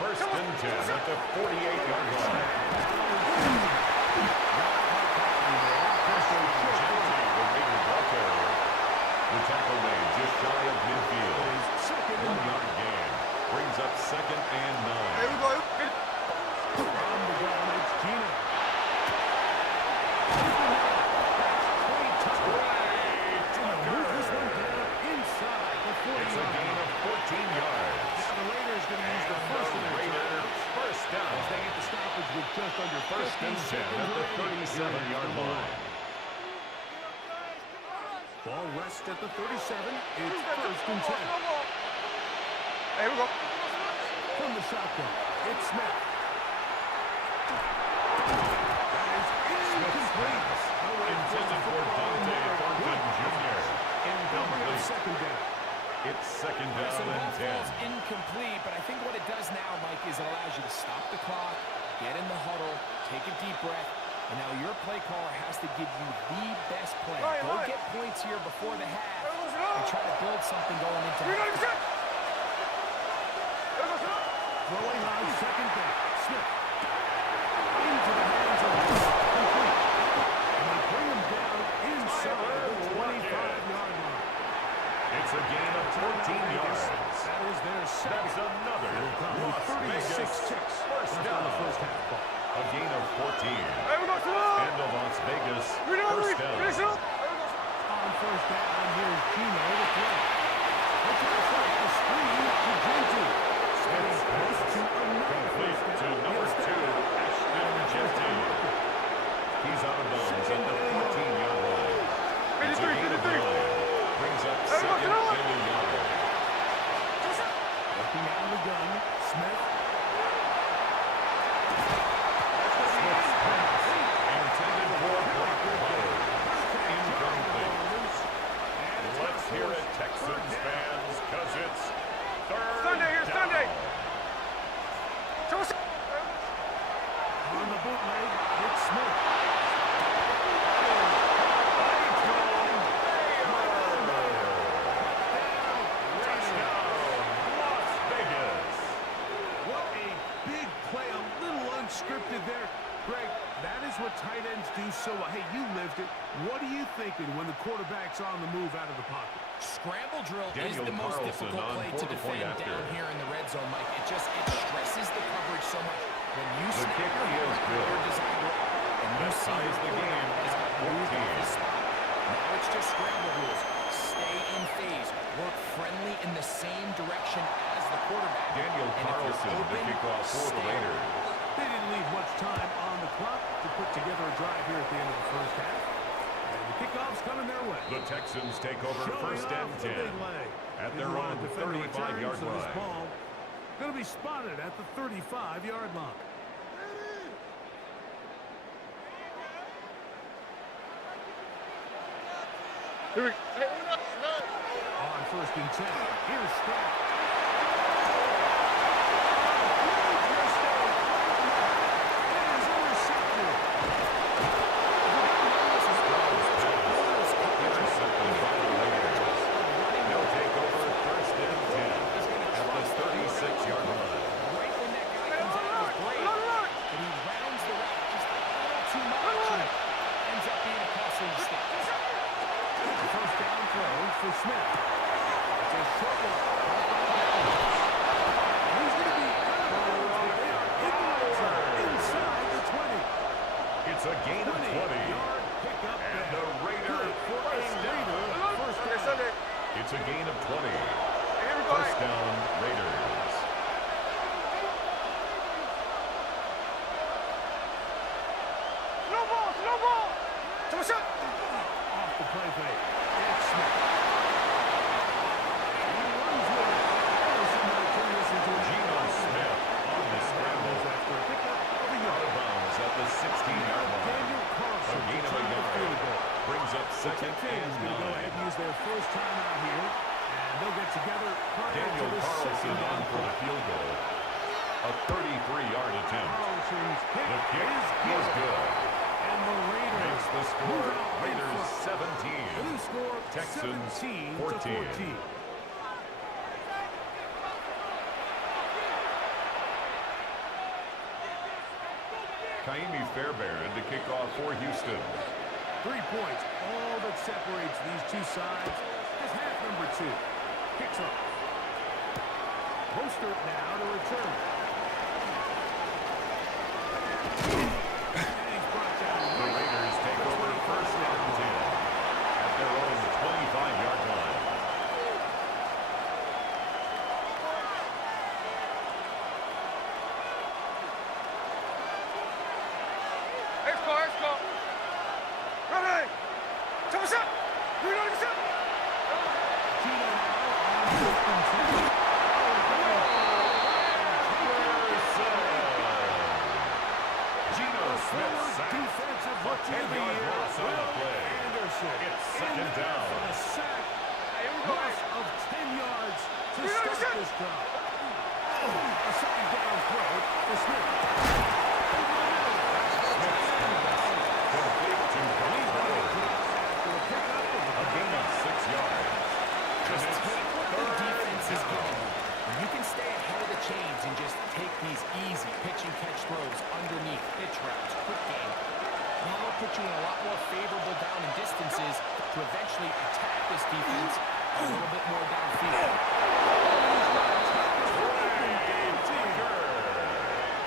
First and 10 at the 48-yard line. The Raider ball carrier. The tackle made just shy of midfield. 1-yard gain. Brings up second and 9. Here we go. From the ground, it's Gino. Move this one down inside the 40-yard It's a gain of 14 yards. Now the Raiders going to use the first of their Raiders timeouts first as down. they get the stoppage with just under First 15 and 10 seconds at the remaining. 37-yard line. Ball rests at the 37. It's first and 10. Here we go. From the shotgun, it's Smith. That is incomplete. Intended for Dante Thornton Jr. Incomplete. Second down. It's second So down the and ball 10. falls incomplete, but I think what it does now, Mike, is it allows you to stop the clock, get in the huddle, take a deep breath, and now your play caller has to give you the best play. Go get points here before the half and try to build something going into half. Throwing on second down. Smith. Into the hands of complete. And they bring him down inside the 25-yard line. It's a gain of 14 yards. That is their second. That's another Las 36 Vegas ticks first left on the down. first half ball. A gain of 14. Here we go. And the Las Vegas first down. On first down, here's Gino to throw. They try to set the screen to Gentry. Smith's pass complete to number 2, Ashton Jeanty. He's out of bounds at the 14-yard line. It's a gain of 9. Brings up second and a yard. Looking out of the gun, Smith. Smith's pass intended for Brock Bowers. Incomplete. Let's hear it, Texans fans, because it's third Sunday. down. On the bootleg, it's Smith. Las Vegas. What a big play, a little unscripted there. Greg, that is what tight ends do so well. Hey, you lived it. What are you thinking when the quarterback's on the move out of the pocket? Scramble drill Daniel is the most Carlson difficult on play to 4-point defend after. down here in the red zone, Mike. It stresses the coverage so much. When you The snap kick your is helmet, good. you're designed to and you That see ties your the game quarterback has at got moved 14. off his spot. Now it's just scramble rules. Stay in phase. Work friendly in the same direction as the quarterback. Daniel And if you're Carlson to open, kick off for the stay Raiders. They didn't leave much time on the clock to put together a drive here at the end of the first half. And the kickoff's coming their way. The Texans take over Showing first and off the 10 big leg. at their Here's own one defender 35-yard returns, so this line. ball going to be spotted at the 35-yard line. On first and 10, here's Stroud. Intercepted by the Raiders. They'll take over first and 10 at the 36-yard line. Right when that guy comes out of his break, and he rounds the route just a little too much and ends up being a costly mistake. First down throw for Smith. It's a short one. Off the play fake. It's Smith. He runs with it. Oh, somebody turn this into a Geno Smith on the scramble. after a pickup of a Out yard. of bounds at the 16-yard line. Daniel A Carlson gain of a to try the field yard. goal. Brings up The second Texans and going to go ahead 9. and use their first time out here, and they'll get together prior Daniel to the Carlson second on down for the play. field goal. A 33-yard attempt. Carlson's kick The kick is good. and the Raiders Makes the move score out in Raiders front. The 17. new score, Texans 17-14. 14. Kaimi Fairbairn to kick off for Houston. 3 points, all that separates these two sides is half number 2. Kicks off. Mostert now to return. And he's brought down. The Raiders take over first and 10 at their own 25-yard line. Let's go. Ready. Thomas up. Reload up. Geno now on 5th and 10. Geno Smith Forward sacked. defensive rookie of the 10-yard year, loss on the Will play. Anderson. It's second in down. for the sack. Loss of 10 yards to Reload start it. this drive. A second down throw for Smith. Complete to Brock Bowers. After a pickup of A gain of 6 yards. Just And it's take what the third defense is down. giving you. You can stay ahead of the chains and just take these easy pitch and catch throws underneath, pitch routes, quick game. Now it'll put you in a lot more favorable down and distances to eventually attack this defense a little bit more downfield.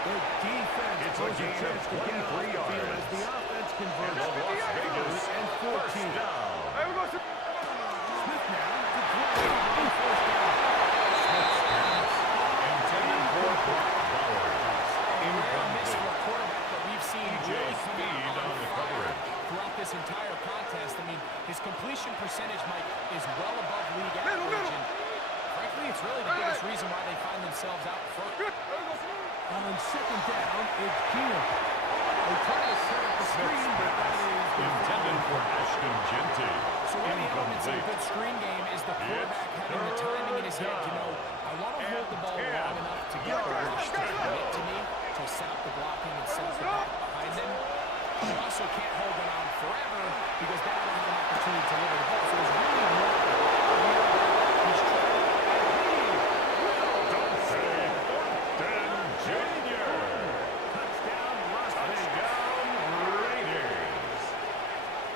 the defense It's a was a gain of chance to get off 23 the field yards. as the offense And converts. the Las Vegas and first 14. down. Hey, we go. Smith now to throw on first down. Smith's pass intended for Brock Bowers. Rare miss for Incomplete. a quarterback that we've seen DJ really come Speed out on on the fire coverage. throughout this entire contest. I mean, his completion percentage, Mike, is well above league average. And frankly, it's really the biggest reason why they find themselves out front. On second down, it's Keenum. They try to set up the screen, but that is Intended for Ashton Genty. So one of the elements of a Incomplete. good screen game is the quarterback having the timing in his head to know, I want to hold the ball long enough to get the rush to commit to me, to set up the blocking and set up the back behind them. You also can't hold it on forever because then I don't have an opportunity to deliver the ball. So there's really more he's trying to Dante Thornton Jr. touchdown, Las Vegas. Touchdown Raiders.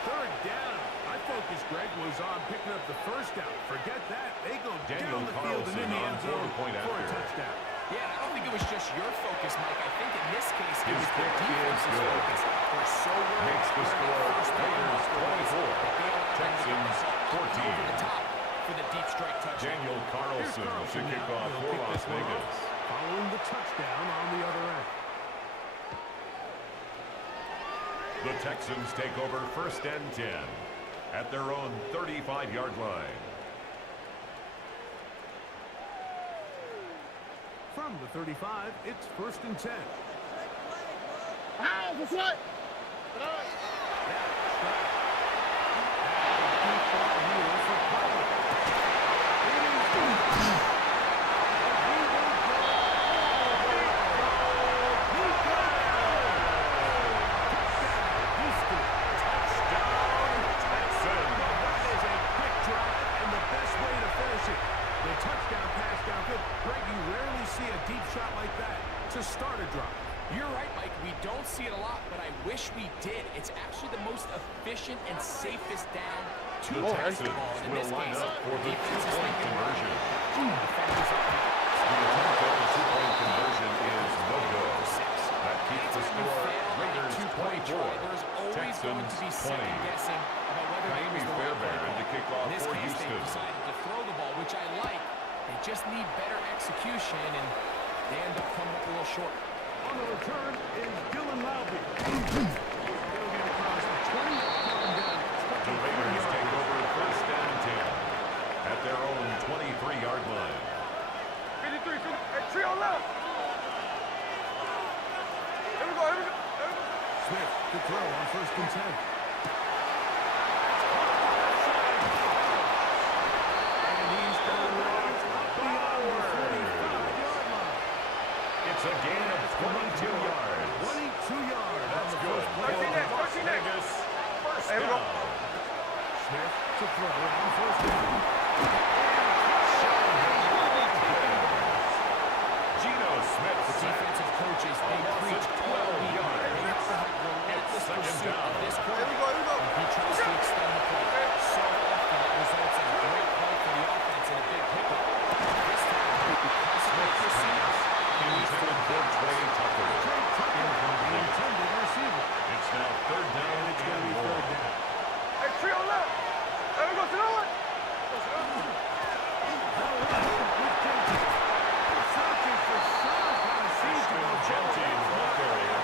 Third down. My focus, Greg, was on picking up the first down. Forget that. They go Daniel down the field and in the Carlson end on zone for the point for a after. touchdown. Yeah, I don't think it was just your focus, Mike. I think in this case, it His was the kick is defense's good. focus. They're so worried Makes the about score first down Raiders after 24, that they allow them to get Texans themselves over 14. the top for the deep strike touchdown. Daniel Here's Carlson to Carlson kick now. off He'll for kick Las this one off, Vegas. following the touchdown on the other end. The Texans take over first and 10 at their own 35-yard line. From the 35, it's first and 10. Ow, what's what? The touchdown pass downfield. Greg, you rarely see a deep shot like that to start a drive. You're right, Mike. We don't see it a lot, but I wish we did. It's actually the most efficient and safest down to The pass the Texans ball. In will this line case, up for the defense is two-point thinking, conversion. defenders up here. The attempt at the two-point conversion is no good. Six. That keeps the Anytime you score fail on a Raiders two-point 24, try, there's always going to be Texans 20. second guessing about whether that Kaimi was the right Fairbairn play. to kick off In this for case, they Houston. decided to throw the ball, which I like. They just need better execution, and they end up coming up a little short. On the return is Dylan Lowby. He'll get across the 20 from The Raiders take over first down and 10 at their own 23-yard line. 53, hey, trio left. Here we go, here we go. Smith to throw on first and 10. And he's going to walk beyond the 45-yard line. It's a gain of 22 yards. 22 yards. That's good. 13 next, 13 next. Vegas, first There we go. down. Smith to throw on first down. Geno Smith. The defensive coaches, they preach 12 yards. They have to have relentless Second pursuit down. of this Here we quarterback. go, here we go. He tries to extend the play. So often it results in a great play for the offense and a big pickup. This time, because of the pursuit, Intended for Trey Tucker. The intended receiver. It's now third down And it's going to be third down. Hey, trio left. There we go, sit on. Searching for some kind of seed to go Genty in the left area.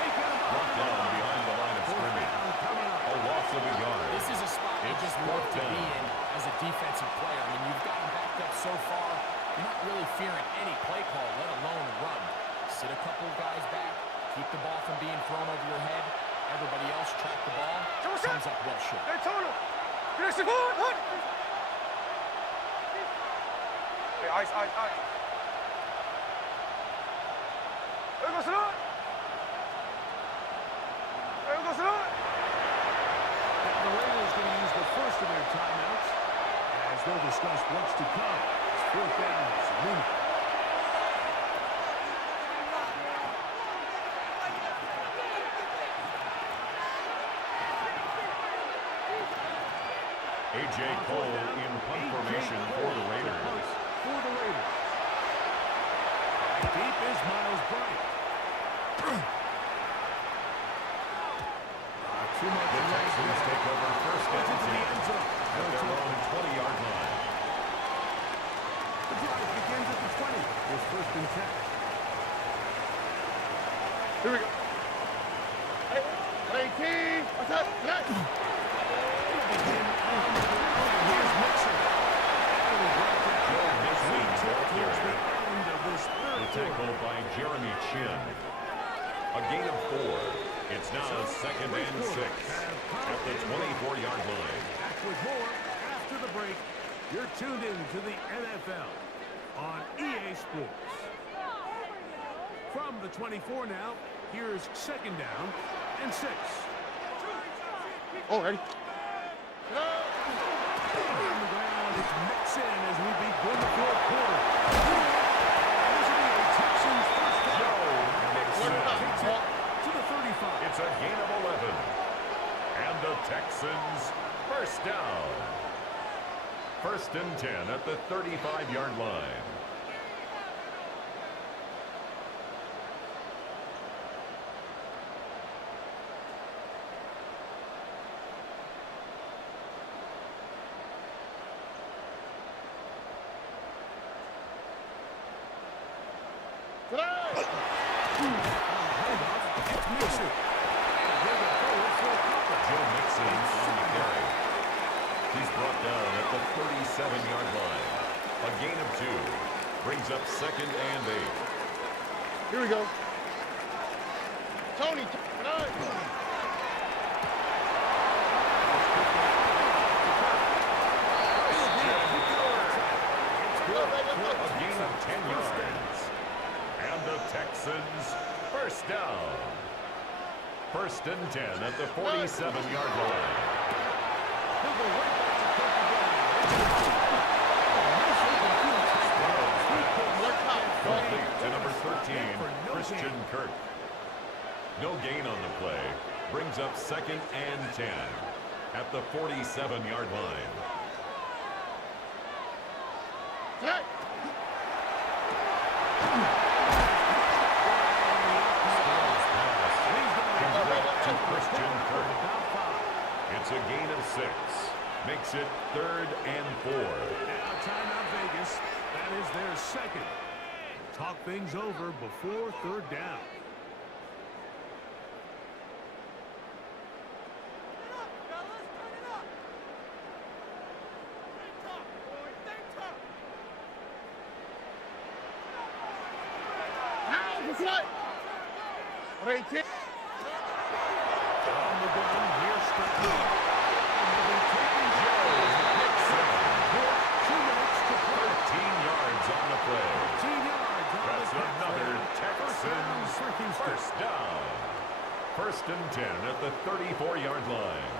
Taking him up. Brought down behind the line of Fourth scrimmage. down coming up. A loss of a yard. This is a spot you It's just fourth love to be down. in as a defensive player. I mean, you've gotten backed up so far, you're not really fearing any play call, let alone a run. Sit a couple of guys back, keep the ball from being thrown over your head. Everybody else track the ball, comes up well short. Hey, Tony. Finish the ball. What? Hey, ice. There we go, sit on. There we go, sit on. The Raiders going to use the first of their timeouts as they'll discuss what's to come. It's fourth down. It's a minute. A.J. Cole in punt formation for the Raiders. For the Raiders. Deep is Miles Bryant. Too much The Texans take over first down into the end 10 zone. at their own 20-yard line. The drive begins at the 20. It's first and 10. Here we go. Hey, team. What's up? Hey. Here's Mixon. Joe Mixon Towards the here. end of this The third quarter. tackle by Jeremy Chin. A gain of 4. It's now second and 6 at the 24-yard line. Back with more after the break. You're tuned in to the NFL on EA Sports. From the 24 now, here's second down and 6. Oh, ready? On the ground, it's Mixon as we begin the fourth quarter. This will be a Texans first down. Joe Mixon. Takes it to the 35. It's a gain of 11. And the Texans first down. First and 10 at the 35-yard line. Joe Mixon on the carry. He's brought down at the 37-yard line. A gain of 2. Brings up second and 8. Here we go. Tony, tonight. A gain of 10 yards. And the Texans first down. First and 10 at the 47-yard line. Complete to number 13, Christian Kirk. No gain on the play. Brings up second and 10 at the 47-yard line. To Christian Kirk. It's a gain of 6. Makes it third and 4. Now timeout Vegas. That is their second. Talk things over before third down. tonight. 18. On the gun, here's Stroud. And they'll be taking Jones. 2 minutes to play. 13 yards on the play. 13 yards on That's the another Texans Texans first down. First and 10 at the 34-yard line.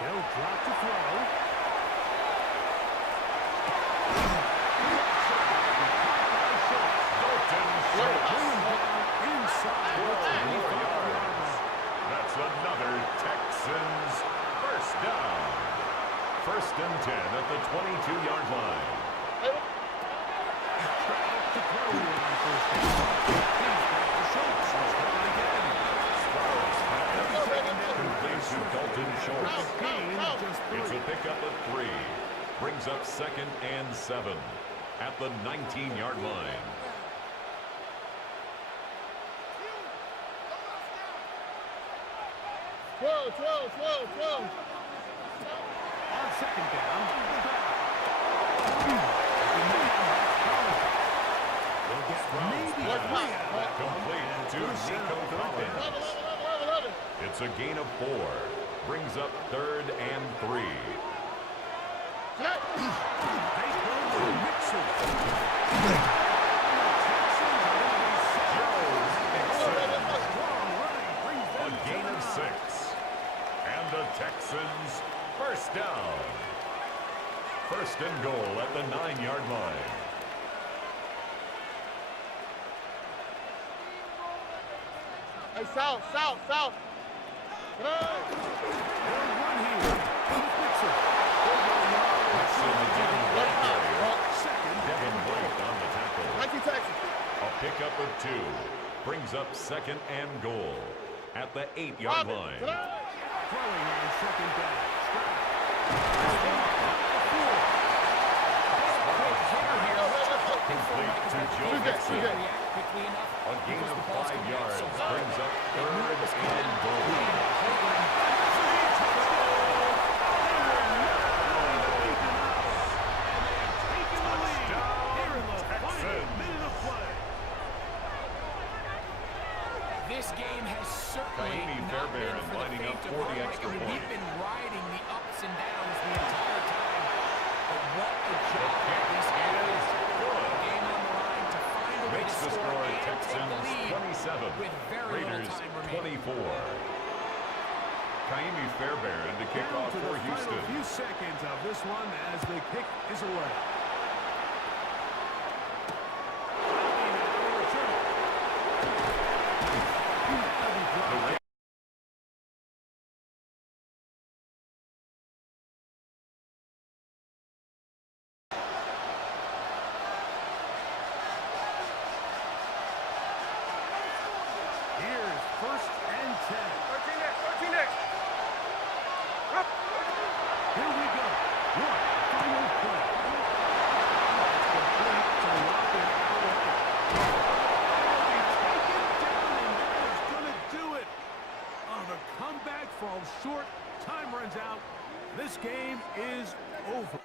He'll drop to throw. Inside the 25 yards. That's another Texans first down. First and 10 at the 22-yard line. To throw on first down. He's back to Schultz. He's going again. Complete to Dalton Schultz. Gain of just 3. It's a pickup of 3. Brings up second and 7 at the 19-yard line. Whoa. On second down. They'll get maybe Complete to Nico Collins. It's a gain of 4. Brings up third and 3. A gain of 6. And the Texans first down. First and goal at the 9-yard line. Hey, south. Devin White on the tackle. Texas. A pickup of 2. Brings up second and goal at the 8-yard line. Throwing on second down. Complete to Joe Mixon. A gain of 5 yards. Brings up third and goal. This game has certainly not been for the faint of heart. We've been riding the ups and downs the entire time. But what a job this game is. Game on the line to find a way to score and take the lead 27. with very Raiders little time remaining. 24. Kaimi Fairbairn to kick off for Houston. A few seconds of this one as the kick is away. Here's first and 10. 13 next. Here we go. One final play. Complete to lock it out. Taken down, and that is going to do it. Oh, the comeback falls short. Time runs out. This game is over.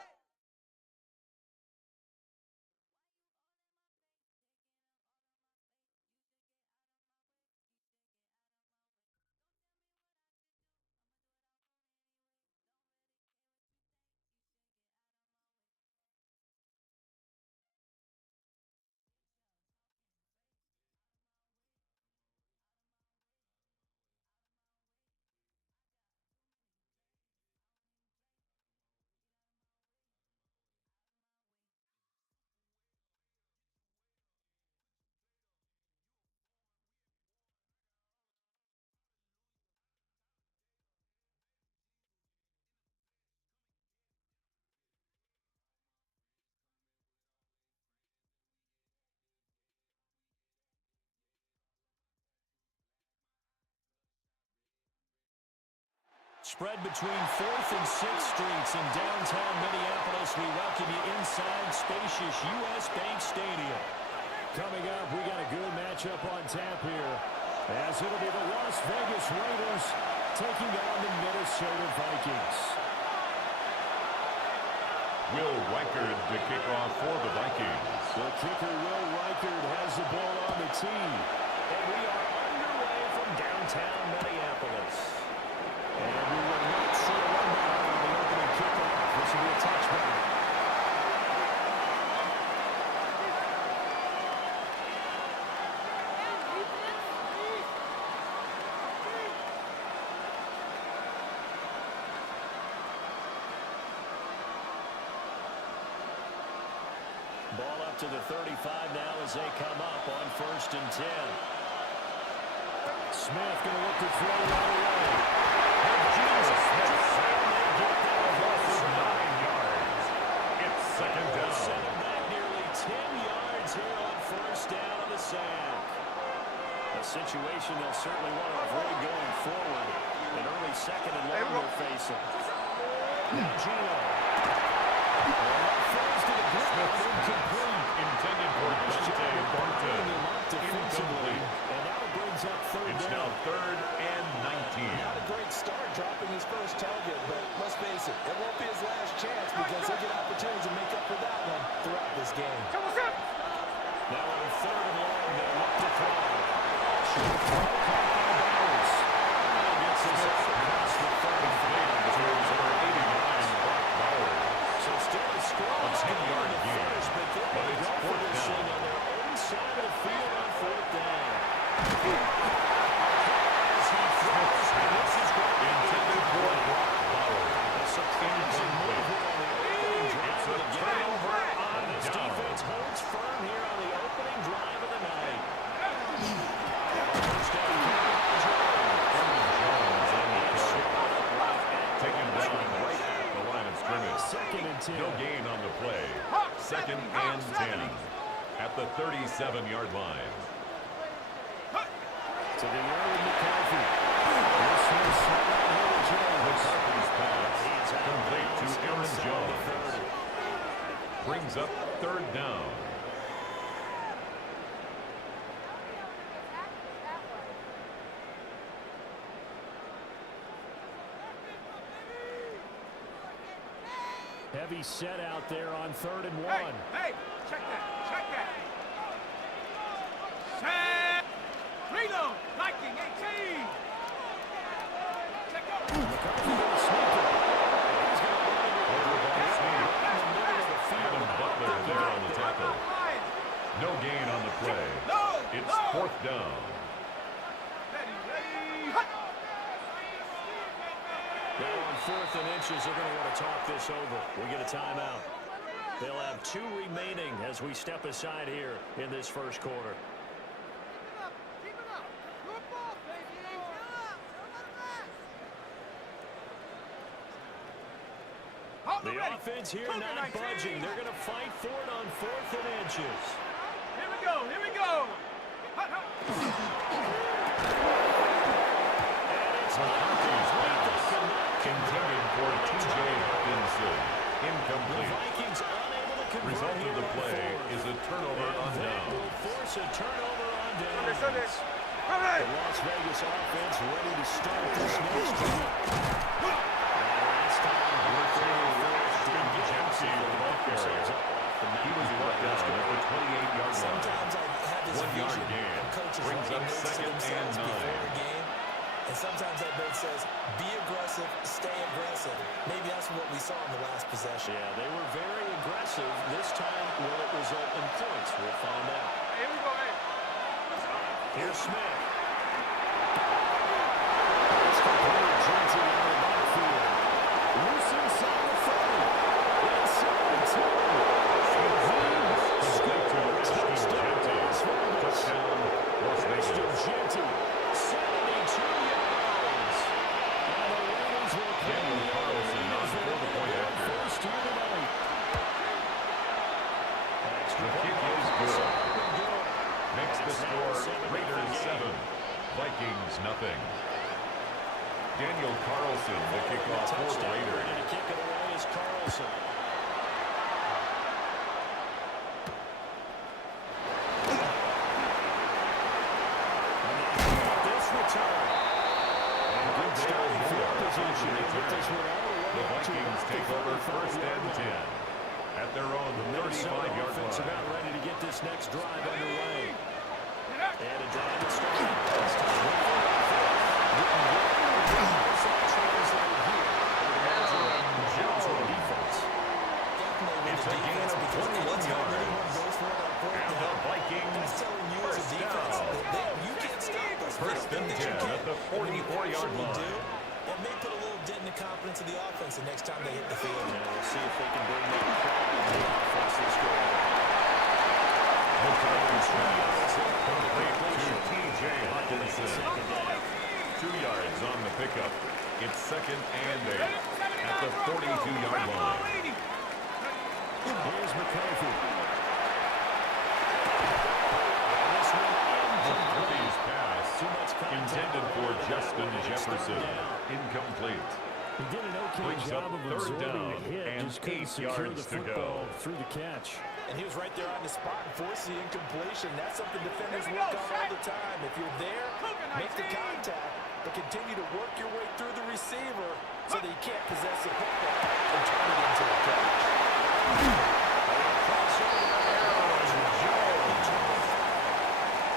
Spread between 4th and 6th Streets in downtown Minneapolis. We welcome you inside spacious U.S. Bank Stadium. Coming up, we got a good matchup on tap here, as it'll be the Las Vegas Raiders taking on the Minnesota Vikings. Will Reichard to kick off for the Vikings. The kicker, Will Reichard, has the ball on the tee. And we are underway from downtown Minneapolis. And we will not see a rundown on the opening kickoff. This will be a touchback. Ball up to the 35 now as they come up on 1st and 10. Smith going to look to throw right away. And Jesus, Smith get that across 9 yards. It's second down. Send him back nearly 10 yards here on 1st down on the sack. A situation they'll certainly want to avoid going forward. An early 2nd and long they're facing. Now Gino. Incomplete. Intended for Dante Barton. Defensively. And now it brings up 3rd It's down. now 3rd and 19. Not a great start dropping his first target, but let's face it, it won't be his last chance because he'll get opportunities to make up for that one throughout this game. Now on 3rd and long, they'll look to throw. Short throw caught by Bowers. And gets this across the 35. Number 89, Brock Bowers. So still a score. A 10-yard gain. But it's 4th down. On their own side of the field on 4th down. As he throws, and this is going to be Intended for Brock Bowers. a surprising move here on the opening drive It's of a the game. turnover on And this down. defense holds firm here on the opening drive of the night. First down, Aaron Jones on the carry. Taken down right at the line of scrimmage. 2nd and 10. No gain on the play. 2nd and 10 at the 37-yard line. To the air with McCarthy. This one's slid out here to Jones. McCarthy's pass He's out. complete to Aaron Inside Jones. the 30. Brings up 3rd down. Heavy set out there on 3rd and 1. Hey, check that. Set. Reload. Viking 18. Check out. McCarthy going to sneak it. He's going to run it Over the ball snap. in the middle of the field. Adam Butler there on the tackle. No gain on the play. It's 4th down. Now on 4th and inches, they're going to want to talk this over. We get a timeout. They'll have 2 remaining as we step aside here in this first quarter. The offense here not budging. They're going to fight for it on 4th and inches. Here we go. McCarthy's pass intended for T.J. Hawkinson. Incomplete. Vikings unable to convert. Result of the play is a turnover on That down. will force a turnover on down. Sunday. The Las Vegas offense ready to start this next drive. Last time, Dempsey, the ball carrier. He was brought down at the 28-yard line. Sometimes I have this 1-yard vision gain. of coaches Brings writing up notes to 2nd and themselves before 9. the game. And sometimes that note says, be aggressive, stay aggressive. Maybe that's what we saw in the last possession. Yeah, they were very aggressive. This time, will it result in points? We'll find out. Here we go, Here's Smith. It's completed. Genty in the backfield. Loose inside the 30. Inside the 10. Touchdown, Las Vegas. Genty, 72 yards. And the Raiders will Daniel Carlson on for the point after. first here tonight. The kick is good. Makes the score Raiders 7, Vikings nothing. Daniel Carlson, the kickoff for the Raiders. Ready to kick it away is Carlson. This return. And good start return. The Vikings take over first and 10 at their own 35-yard line. About ready to get this next drive underway. And a drive that started. It's a gain of 21 yards. And the Vikings first down. You can't stop us. First and 10 at the 44-yard line. It may put a little dent in the confidence of the offense the next time they hit the field. And we'll see if they can bring that crowd in the offense this go. The Vikings pass complete to T.J. Hawkinson. 2 yards on the pickup. It's second and 8 at the 42-yard line. Here's McCarthy. McCarthy's pass intended for Justin Jefferson. Incomplete. He did an okay Brings job up of third absorbing down the hit. and Just couldn't 8 secure yards the to football go. through the catch. And he was right there on the spot and forced the incompletion. That's something defenders work on all the time. If you're there, make the contact, but continue to work your way through the receiver so that you can't possess the football and turn it into a catch.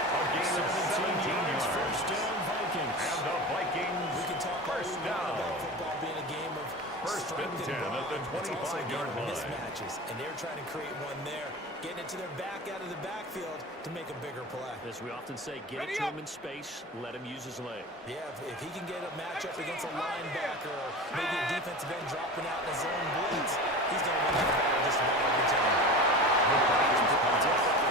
A gain of 17 yards. First down, Vikings. And the Vikings We can talk first down. about football being a game of First and 10 at the 25-yard line. Mismatches, and they're trying to create one there, getting it to their back out of the backfield to make a bigger play. As we often say, get it to him in space, let him use his leg. Yeah, if he can get a matchup against a linebacker or maybe a defensive end dropping out in a zone blitz, he's going to win that battle just about every time.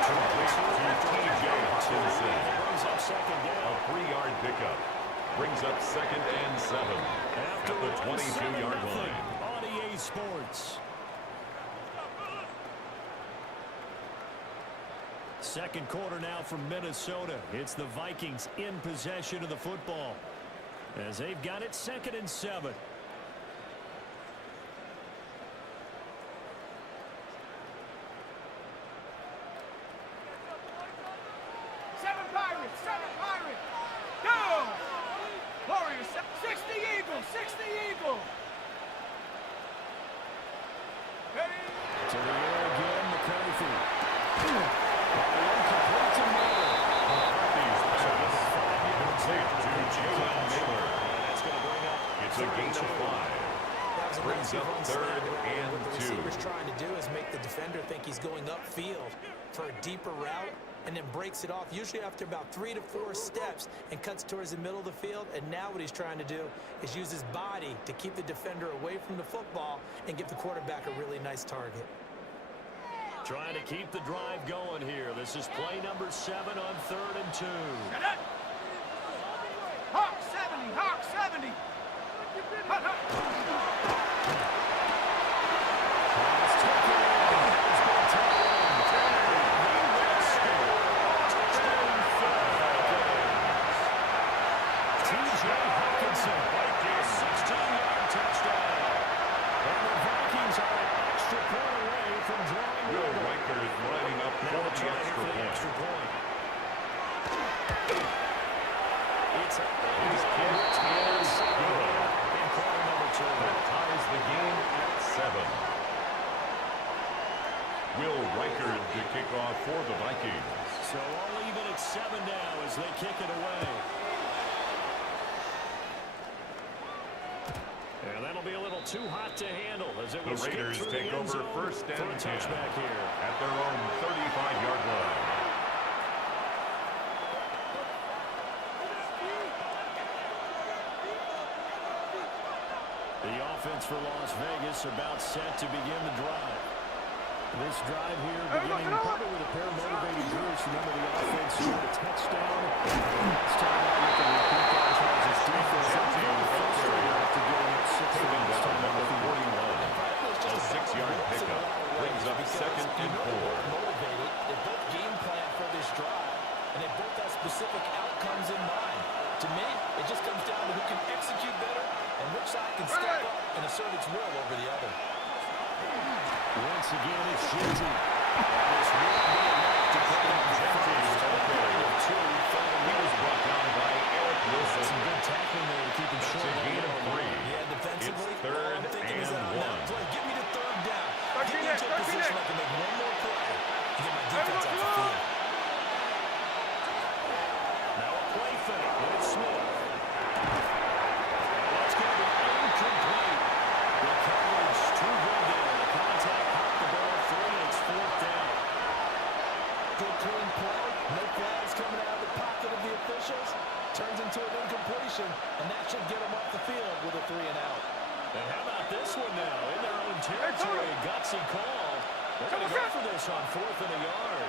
Complete to T.J. Hawkinson. Brings up second down. A 3-yard pickup. Brings up second and 7 at the 22-yard line. On EA Sports. Second quarter now from Minnesota. It's the Vikings in possession of the football as they've got it second and 7. Seven Pirates, go! Warriors, 60 Eagles, 60 Eagles. Ready? To the air again, McCarthy. Incomplete to Miller. McCarthy's pass complete to Jalen Miller. That's going to bring up. It's a gain of 5. Brings up third and What the 2. receiver's trying to do is make the defender think he's going upfield for a deeper route and then breaks it off, usually after about 3 to 4 steps, and cuts towards the middle of the field. And now what he's trying to do is use his body to keep the defender away from the football and give the quarterback a really nice target. Trying to keep the drive going here. This is play number 7 on 3rd and 2. Hawk 70, Hawk 70. Hut, hut. For the Vikings. So all even at 7 now as they kick it away. And that'll be a little too hot to handle as it The will Raiders skip through take the end over zone first for a and 10 touchback here. at their own 35-yard line. The offense for Las Vegas about set to begin the drive. This drive here beginning probably with a pair of motivated groups. Remember the offense scored a touchdown. It's time out with the repeat that as well as its defense. After getting up 6 yards, time out with the 41. A 6-yard pickup brings up second and 4. Motivated. They both game plan for this drive, and they both have specific outcomes in mind. To me, it just comes down to who can execute better and which side can step up and assert its will over the other. Once again, it's Shinty. This will be enough to put him He was brought down by Eric Wilson. Some good tackling there to keep him short. It's a gain of 3. Yeah, defensively, It's third all I'm thinking is that on and that 1. play, get me to third down. 13 Get me into a next, 13 position next. I can make one more play and get my defense off the field. Now a play fake with Smith. That's going to be incomplete. The coverage too good there. The contact popped the ball free, and it's fourth down. Good clean play. No flags coming out of the pocket of the officials. Turns into an incompletion, and that should get them off the field with a 3-and-out. And how about this one now? In their own territory, a gutsy call. They're going to go for this on 4th and a yard.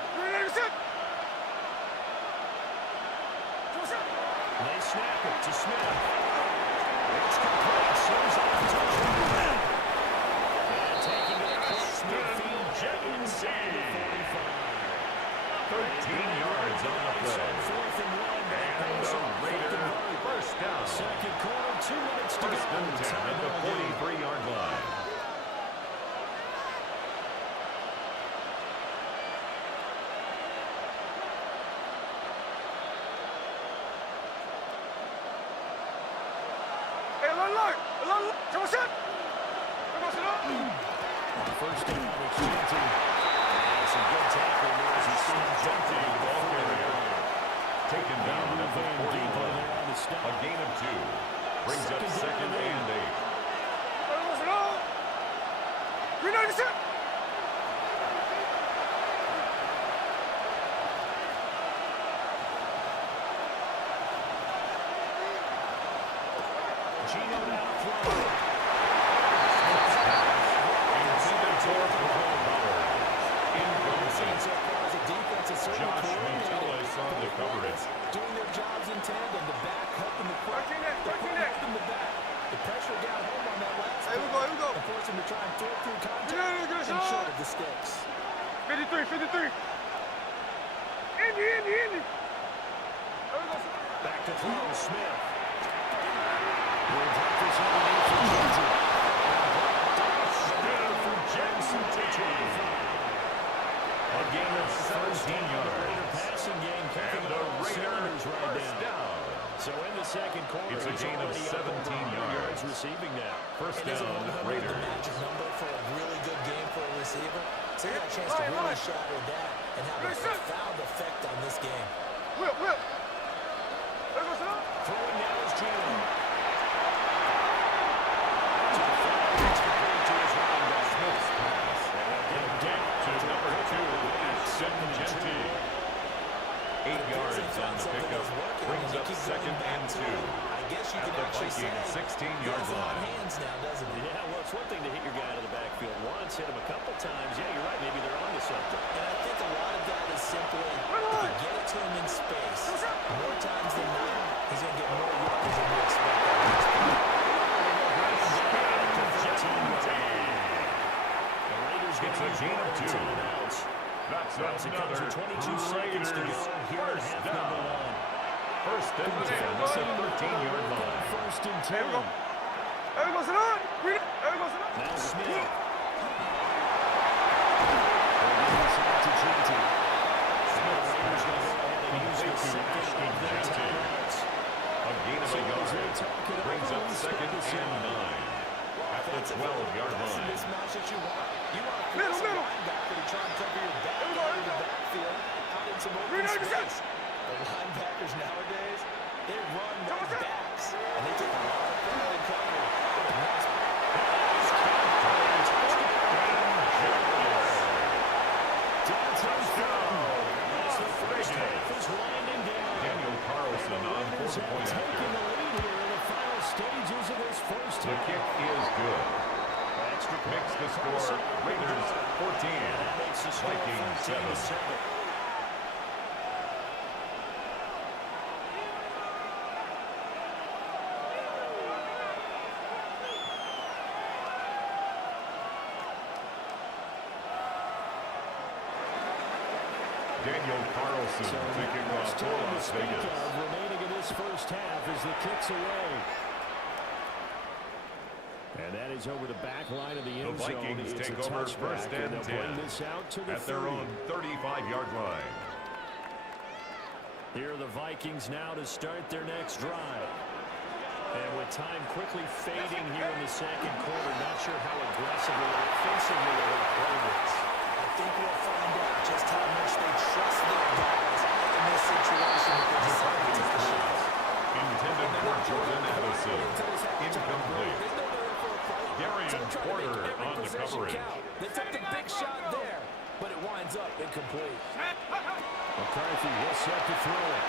They snap it to Smith. It's complete. Sends off touchdown. And taking it across midfield, jet inside the 45. 13 yards on the play. 4th and 1. And the Raider first down. Second quarter, 2 minutes to go. First and 10 at the 43-yard line. First down, it's Janty. And some good tackling there as he's seen Janty, ball carrier. Taken down at the 41. A gain of 2. Brings up second and 8. Gino now throwing. Josh Metellus on the coverage. Doing their jobs in tandem. The back helping the front. The front helping the back. The pressure got home on that last play. And forced him to try and throw through contact and short of the sticks. 53. Indy. Back to throw, Smith. Will drop this underneath for Janty. Still for Jensen to 25. A gain of 17 yards. Passing game kicking And the all cylinders Raiders right first down. So in the second quarter, It's a he's gain of already 17 up over 100 yards. receiving now. First And isn't down, 100 Raiders. the magic number for a really good game for a receiver? So you got a chance to really shatter that and have a profound effect on this game. Throwing now is Gino. Smith's pass. And down to number 2, Janty. 8 yards on the pickup. Brings up second and 2. I guess you At can the actually say Viking 16-yard he has it on line. hands now, doesn't he? Yeah, well, it's one thing to hit your guy out of the backfield once, hit him a couple times. Yeah, you're right. Maybe they're onto something. And I think a lot of that is simply if you get it to him in space, more times than not, he's going to get more yards than you expect out of this play. It's a gain of 2. That's another Raiders first down. First and 10 at the 13-yard line. First and 10. Now Smith. To Janty. Smith's Raiders pass. going to go ahead and use the second of their timeouts. A gain of a yard. Brings up second and 9. At the 12-yard That's the line. mismatch that you want. You want to force a linebacker to try and cover your back out of the backfield, out in some open space. The linebackers nowadays, they run like backs, and they take a lot of pride in covering. What a nice Daniel Carlson on fourth-point after. Taking the lead here in the final stages of this first The half. kick is good. Makes the score Raiders 14, Vikings 7. Daniel Carlson to kick off for Las Vegas. Remaining in this first half as the kick's away. And that is over the back line of the The end zone. Vikings It's take a over touchback, first and they'll 10 bring this out to the at their 30. own 35-yard line. Here are the Vikings now to start their next drive. And with time quickly fading here in the second quarter, not sure how aggressively or offensively they will play this. I think we'll find out just how much they trust their guys in this situation if they decide to take a shot. Intended for Jordan Addison. Incomplete. Darian Porter on the coverage. They took the big shot there, but it winds up incomplete. McCarthy will set to throw it.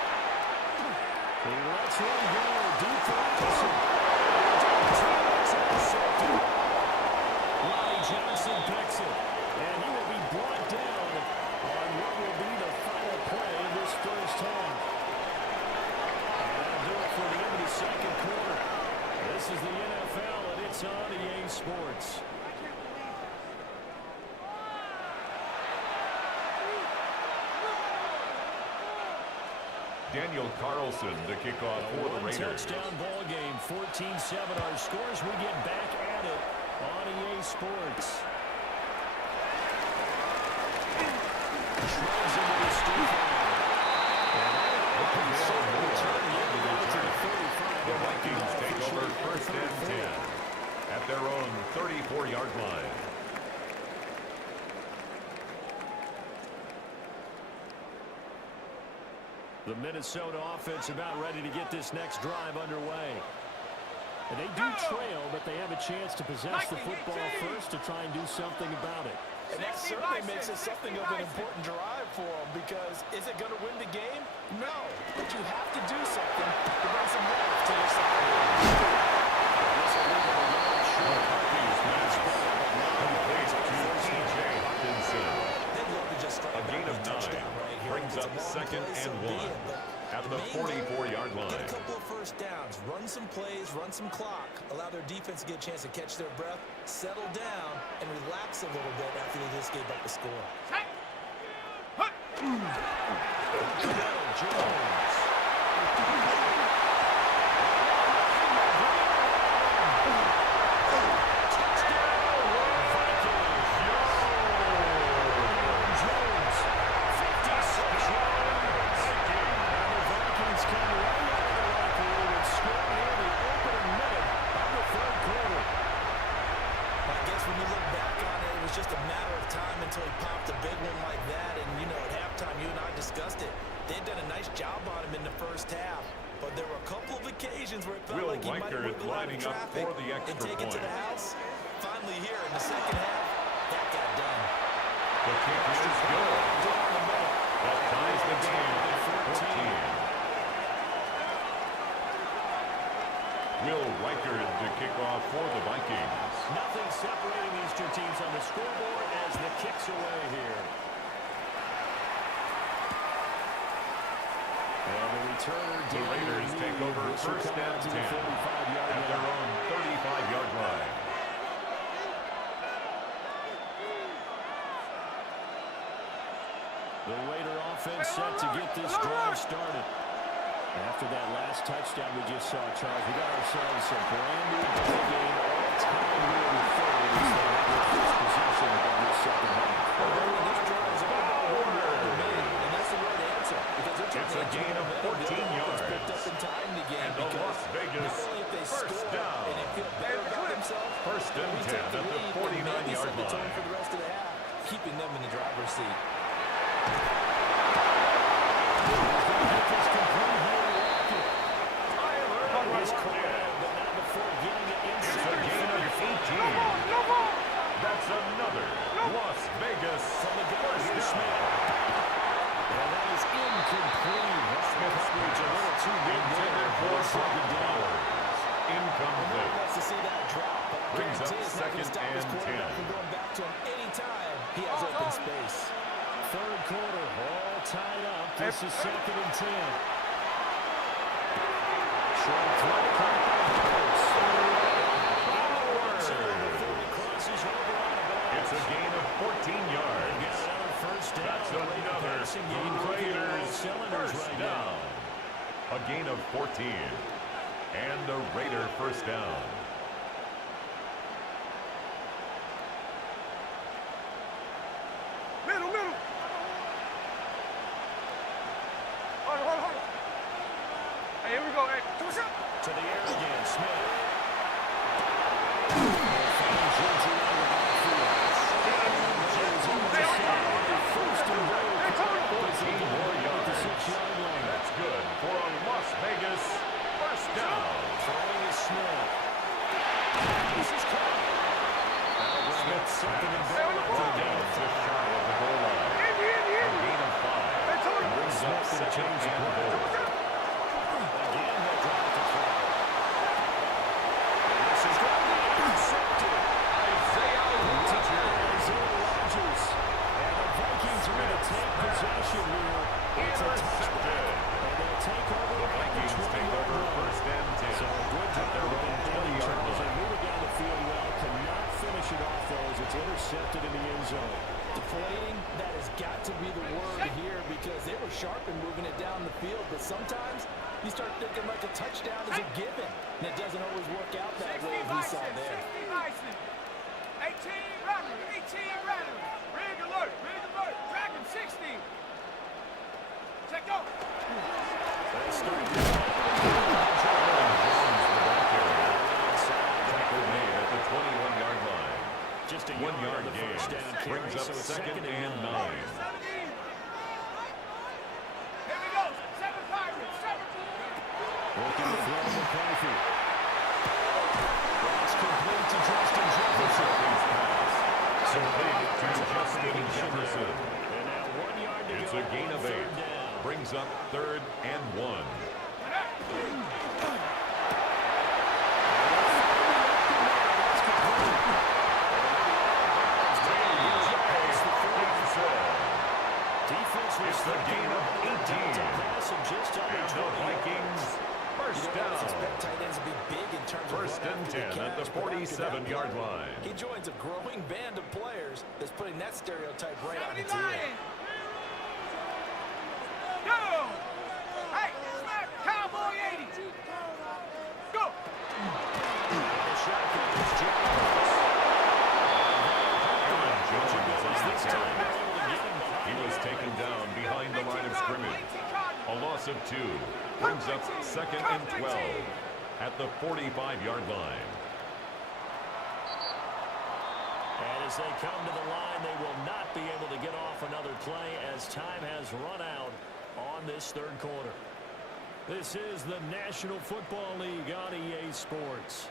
He lets one go deep for Addison. Lonnie Johnson picks it, and he will be brought down on what will be the final play of this first half. And that'll do it for the end of the second quarter. This is the NFL, and it's on EA Sports. Daniel Carlson to kick off for the Raiders. Touchdown ball game, 14-7 our scores. We get back at it on EA Sports. Shrugs into the The Vikings take over first and 10 at their own 34-yard line. The Minnesota offense about ready to get this next drive underway. And they do trail, but they have a chance to possess the football first to try and do something about it. And that certainly makes it something of an important drive for them, because is it going to win the game? No. But you have to do something to bring some life to your side. A gain of 9 brings up second and 1 at the 44-yard line. Get a couple of first downs, run some plays, run some clock, allow their defense to get a chance to catch their breath, settle down, and relax a little bit after they just gave up the score. Lining up for the extra point. It to the house. Finally here in the second half, that got done. The kick is good. That ties the game at 14. Will Reichard to kick off for the Vikings. Nothing separating these two teams on the scoreboard as the kick's away here. The Raiders take over first and 10 at their own 35-yard line. The Raider offense set to get this drive started. After that last touchdown we just saw, Charles, we got ourselves a brand new ball game all-time here in the third. They have their first possession of this second half. It's a gain of 14 yards. And the Las Vegas first down. First and 10 at the 49-yard line. For the rest of the half, keeping them in the driver's seat. It's a gain of 18. That's another Las Vegas first down. And that is incomplete. Smith squeeze a little too big there for second down. Incomplete. Wants to see that drop, but I Brings up guarantee it's not going to second stop his and quarterback 10. from going back to him anytime he has open space. Third quarter, all tied up. This is second and 10. Short throw, caught by Hurts. It's a gain of 14 yards. First down. That's another Raiders first down. A gain of 14. And a Raider first down. Middle. Hold on. Hey, here we go. Hey, To the air again. second and Ball goal. down just shy of the goal line. A gain of 5. Brings up second and goal. Again, they'll drop the flag. And this is going to be intercepted. Isaiah Rodgers. And the Vikings are going to take possession here. It's a touchback. And they'll take over The Vikings take over first and 10. So a good job Their own 20-yard Charles. They line. move it down the field well. Cannot finish it off, though, as it's intercepted in the end zone. Deflating, that has got to be the word here because they were sharp in moving it down the field, but sometimes you start thinking like a touchdown is a given, and it doesn't always work out that way we saw there. 18 runner, 18 runner. Rig alert, Dragon 60. Check go. Tackle made at the 21-yard line. Just a 1 yard the gain. first down carry, Brings up so it's second and 9. 7. Here we go. 7 Pirates. 7. Looking to throw McCarthy. That's complete to Justin Jefferson. Complete to Justin Jefferson. And now 1 yard to It's go a gain on of 8. third down. Brings up third and 1. It's the gain of 18. And the Vikings first down. Expect tight ends to be big in terms of First run and after 10 at the catch, but after that 47-yard play, line. He joins a growing band of players that's putting that stereotype right on its 79. ear. Go. Hey, smack. Cowboy 80. Go. The shotgun is Jones. Aaron Jones is on the This time carry. they're able to get him. He was taken down behind the line of scrimmage. A loss of 2. Brings up second and 12 at the 45-yard line. And as they come to the line, they will not be able to get off another play as time has run out on this third quarter. This is the National Football League on EA Sports.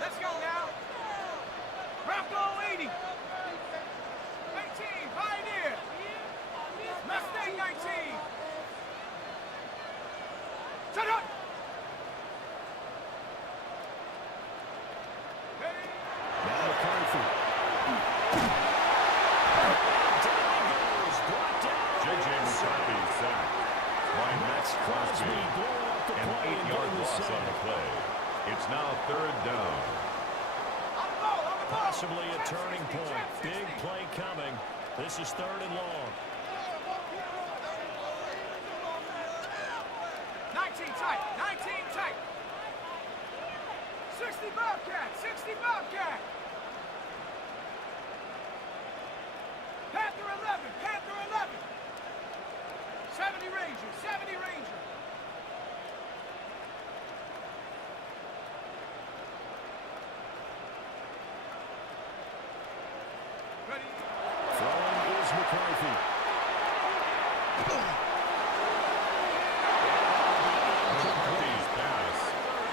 Let's go now. Bronco 80. 18, Pioneer. Mustang 19. Shut up. Now McCarthy. Down he goes. Brought down. J.J. McCarthy sacked by Max Crosby. Blowing up the An play and 8-yard getting the loss sack. on the play. It's now third down. Possibly a turning point. Big play coming. This is third and long. 19 tight. 19 tight. 60 Bobcat. 60 Bobcat. Panther 11. Panther 11. 70 Ranger. 70 Ranger. Ready? Throwing is McCarthy. McCarthy's pass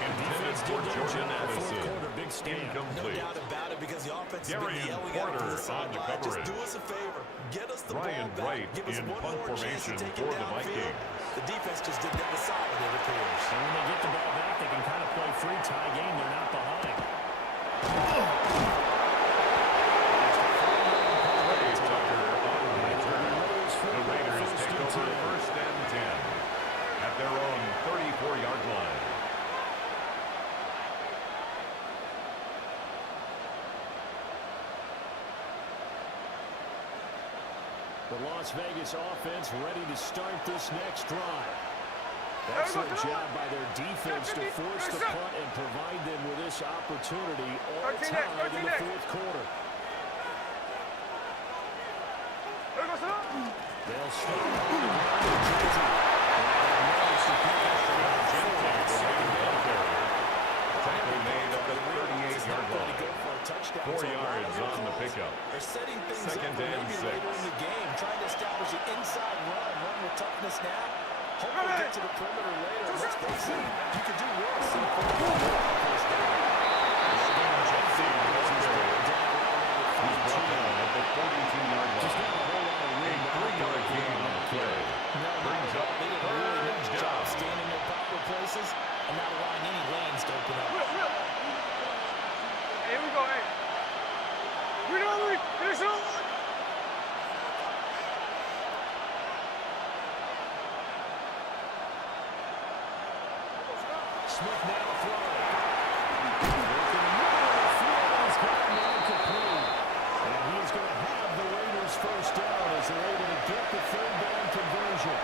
intended for Jordan Addison. Big stand. No Incomplete. doubt about it because the offense has Darian been yelling at him Porter from the on the sideline. Just coverage. do us a favor. Get us the Ryan ball back. Wright Give us in one punt more chance to formation take for it the downfield. Vikings. The defense just did them a solid, it appears. And when they get the ball back, they can kind of play free tie game. They're not behind. Ray Tucker on the return. The Raiders take over first and 10 at their own 34-yard line. The Las Vegas offense ready to start this next drive. Excellent job by their defense to force the punt and provide them with this opportunity all tied in the fourth quarter. They'll start on the ground in Jersey. And managed to pick up the Tackle made at the 38-yard line. 4 yards on the pickup. They're setting things Second up for and maybe 6. later in the game, trying to establish a this now. Hopefully get to the perimeter later. Let's face it, you could do worse than first down. He's brought down at the 42-yard line. Just not a whole lot of room. A 3-yard gain on the play. Brings up third down. Staying in their proper places and not allowing any lanes to open up. Here we go, hey. We're not really finish it. Smith now throwing. Working the middle of the field. He's got man complete. And he's going to have the Raiders first down as they're able to get the third down conversion.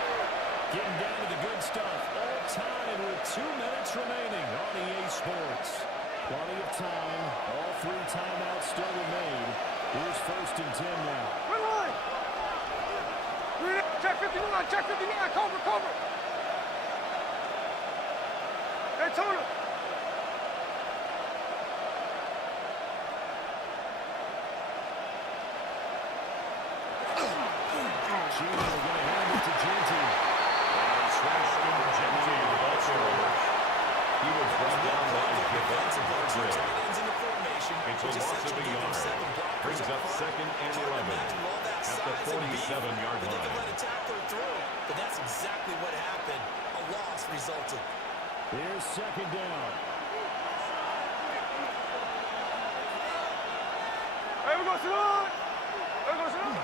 Getting down to the good stuff. All time with 2 minutes remaining on EA Sports. Plenty of time. All 3 timeouts still remain. Here's 1st and 10 now. Run line. Check 59, check 59, cover. Daytona. Gino going to hand it to Genty. And smashed into Genty. He was brought down by defensive Hargrave. It's a loss of a yard. Brings up 2nd and 11 at the 47-yard line. Let a tackler through, but that's exactly what happened. A loss resulted. Here's 2nd down. Hey, we go, sit on. Hey, we go, sit on.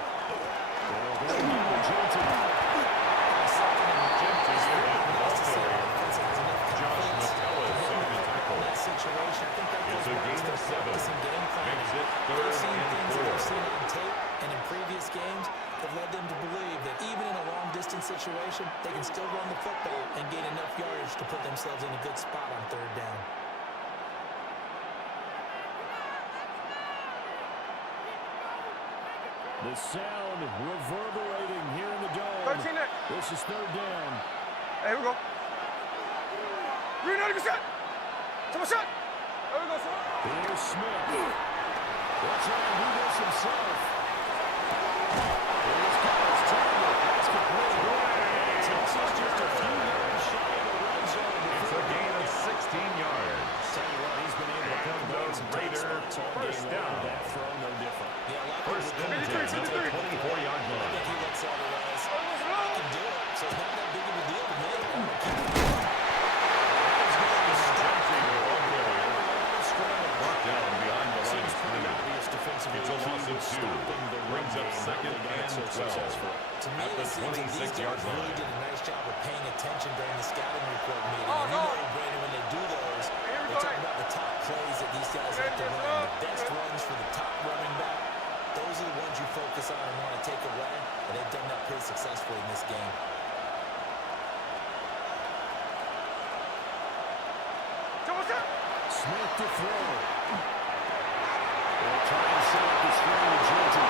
Situation. I think that It's a gain of 7. Makes it 3rd and 4. They've seen on tape and in previous games have led them to believe that even in a long-distance situation, they can still run the football and gain enough yardage to put themselves in a good spot on 3rd down. The sound reverberating here in the dome. 13 next. This is 3rd down. Hey, here we go. Green 90%. Come on, shot. There we go, son. Here's Smith. They'll try and do this himself. Here's Kyle's target. That's complete. Texas just a few yards shy of the red zone. It's a gain of 16 yards. Tell you what, he's been able to come back some Raider first down. That throw no different. First and 10 at the 24-yard line. He looks all the ways. I can do it, so it's not that big of a deal to me. Brought down behind the line of scrimmage. It's a loss of 2. Brings up 2nd and 12 at the 26-yard line. Really did a nice job of paying attention during the scouting report meeting. And you know, Brandon, when they do those, they talk about the top plays that these guys have to run, the best runs for the top running back. Those are the ones you focus on and want to take away, and they've done that pretty successfully in this game. Smith to throw. They'll try and set up the screen to Genty.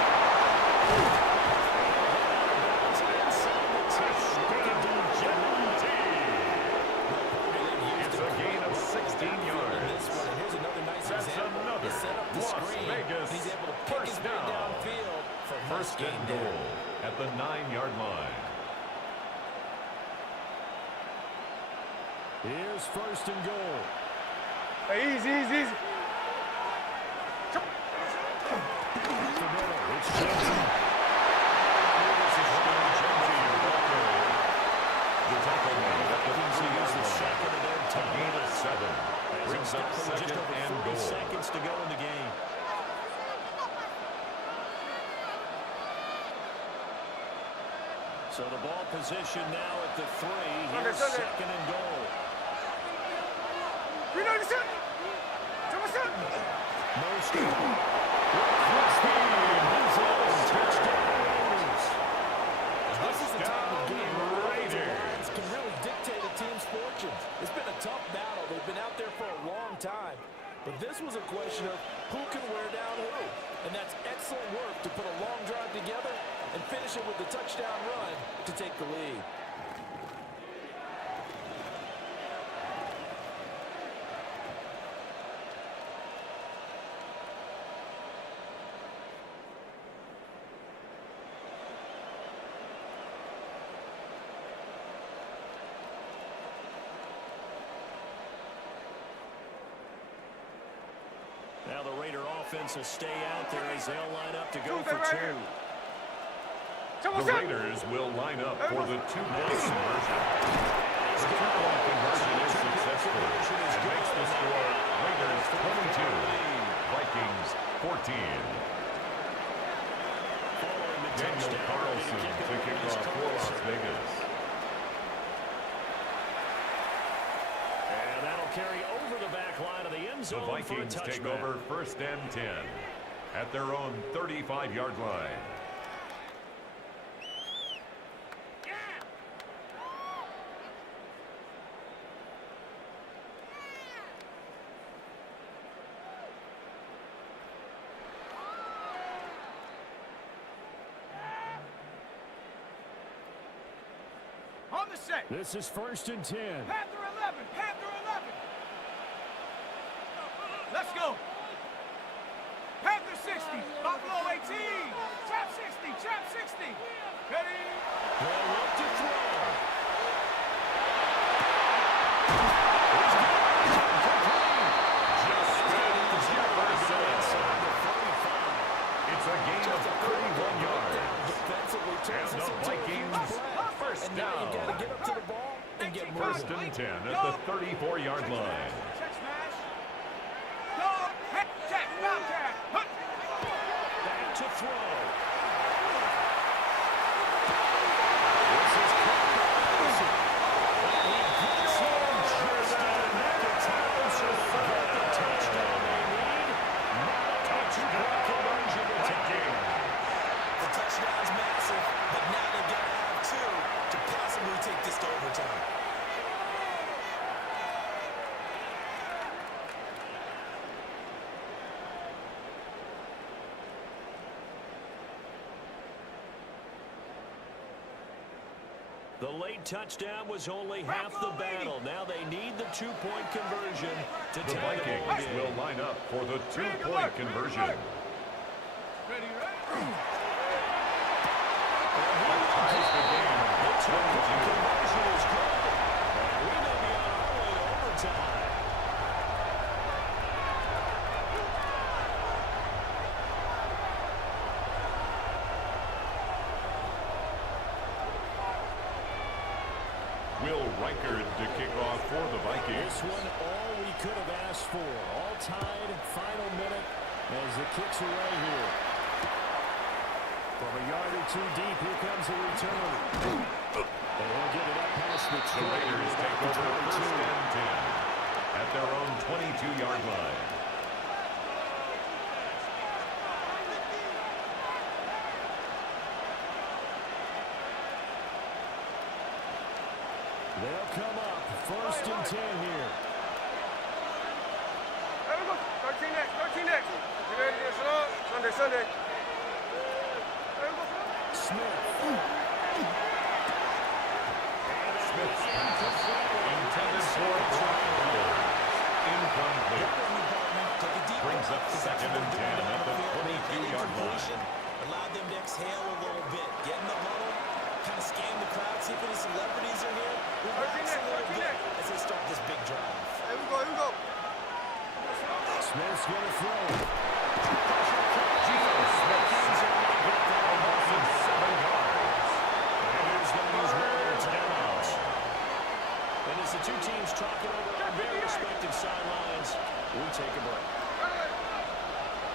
It's a gain of 16 yards. Here's another nice That's example. another He set up the Las screen, Vegas and he's able to pick his first way down. downfield for First and goal at the 9-yard line. Here's 1st and goal. Hey, easy. The middle. It's Genty. The tackle made at the Second of their a time. gain of 7. Brings up 2nd Just over and 40 goal. seconds to go in the game. So the ball position now at the 3. Here's 2nd and goal. Green 90%. Come on, shot. Mostly. Touchdown Raiders. This is a time of game where Raiders. lines can really dictate a team's fortunes. It's been a tough battle. They've been out there for a long time. But this was a question of who can wear down who. And that's excellent work to put a long drive together and finish it with the touchdown run to take the lead. offense will stay out there as they'll line up to go for right two. here. The Raiders will line up for the two-point conversion. The two-point conversion is successful and makes the score Raiders 22, Vikings 14. Daniel Carlson to kick off for Las Vegas. And that'll carry over the back line of the end The zone Vikings for a take touchback. over 1st and 10 at their own 35-yard line. On the set. This is 1st and 10. Panther 11. Panther 11. Let's go. Panther 60. Buffalo 18. Trap 60. Trap 60. Ready? They'll look to throw. It's a gain of 31 yards. And the Vikings first And now you got down. to get up to the ball and get moving. 1st and 10 at the 34-yard line. Check smash. Go. Head check. Wildcat. Hut. Back to throw. The touchdown's massive, but now they've got to have two to possibly take this to overtime. The late touchdown was only half the battle. Now they need the two-point conversion to The tie the ball Vikings game. will line up for the two-point conversion. Ready, ready. Ties the game at 22. Conversion is good. And we may be on our way to overtime. Will Reichard to kick off for the Vikings. This one all we could have asked for. All tied, final minute as it kicks away here. From a yard or two deep, here comes the return. And they'll get it up past the The Raiders take over 1st and 10 at their own 22-yard line. They'll come up 1st and 10 here. There we go. 13 next. 13 next. You ready to get up? Sunday, Sunday. There we go. Smith. Smith's pass intended for Brock. Incomplete. Brings up 2nd and 10 at the 22-yard line. Allow them to exhale a little bit. Get in the huddle. Kind of scan the crowd. See if any celebrities are here. Relax a little bit as they start this big drive. Here we go. Here we go. Smith's going to throw. Geno Smith almost in 7 yards. And he's going to use one of their timeouts. And as the two teams talking over on their respective sidelines, we take a break.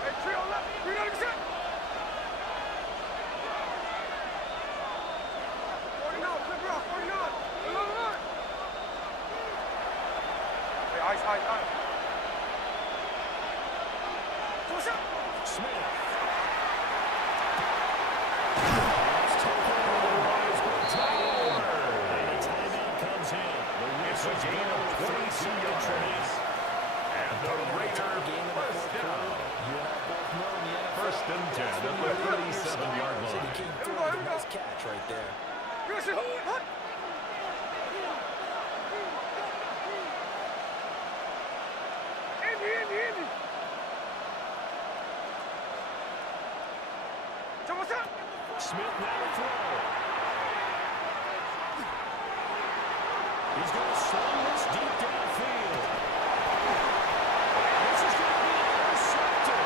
Hey, trio left. 390%. 49. Flip it off. 49. Hey, ice, ice, ice. What's up? Smith. Timeout comes in. It's a gain of 22 yards. And the Raiders first down. 1st and 10 at the 37-yard So the line. king threw the nice catch right there. Listen, hut. Andy. So what's up? Smith now to throw. He's going to sling this deep downfield. This is going to be intercepted.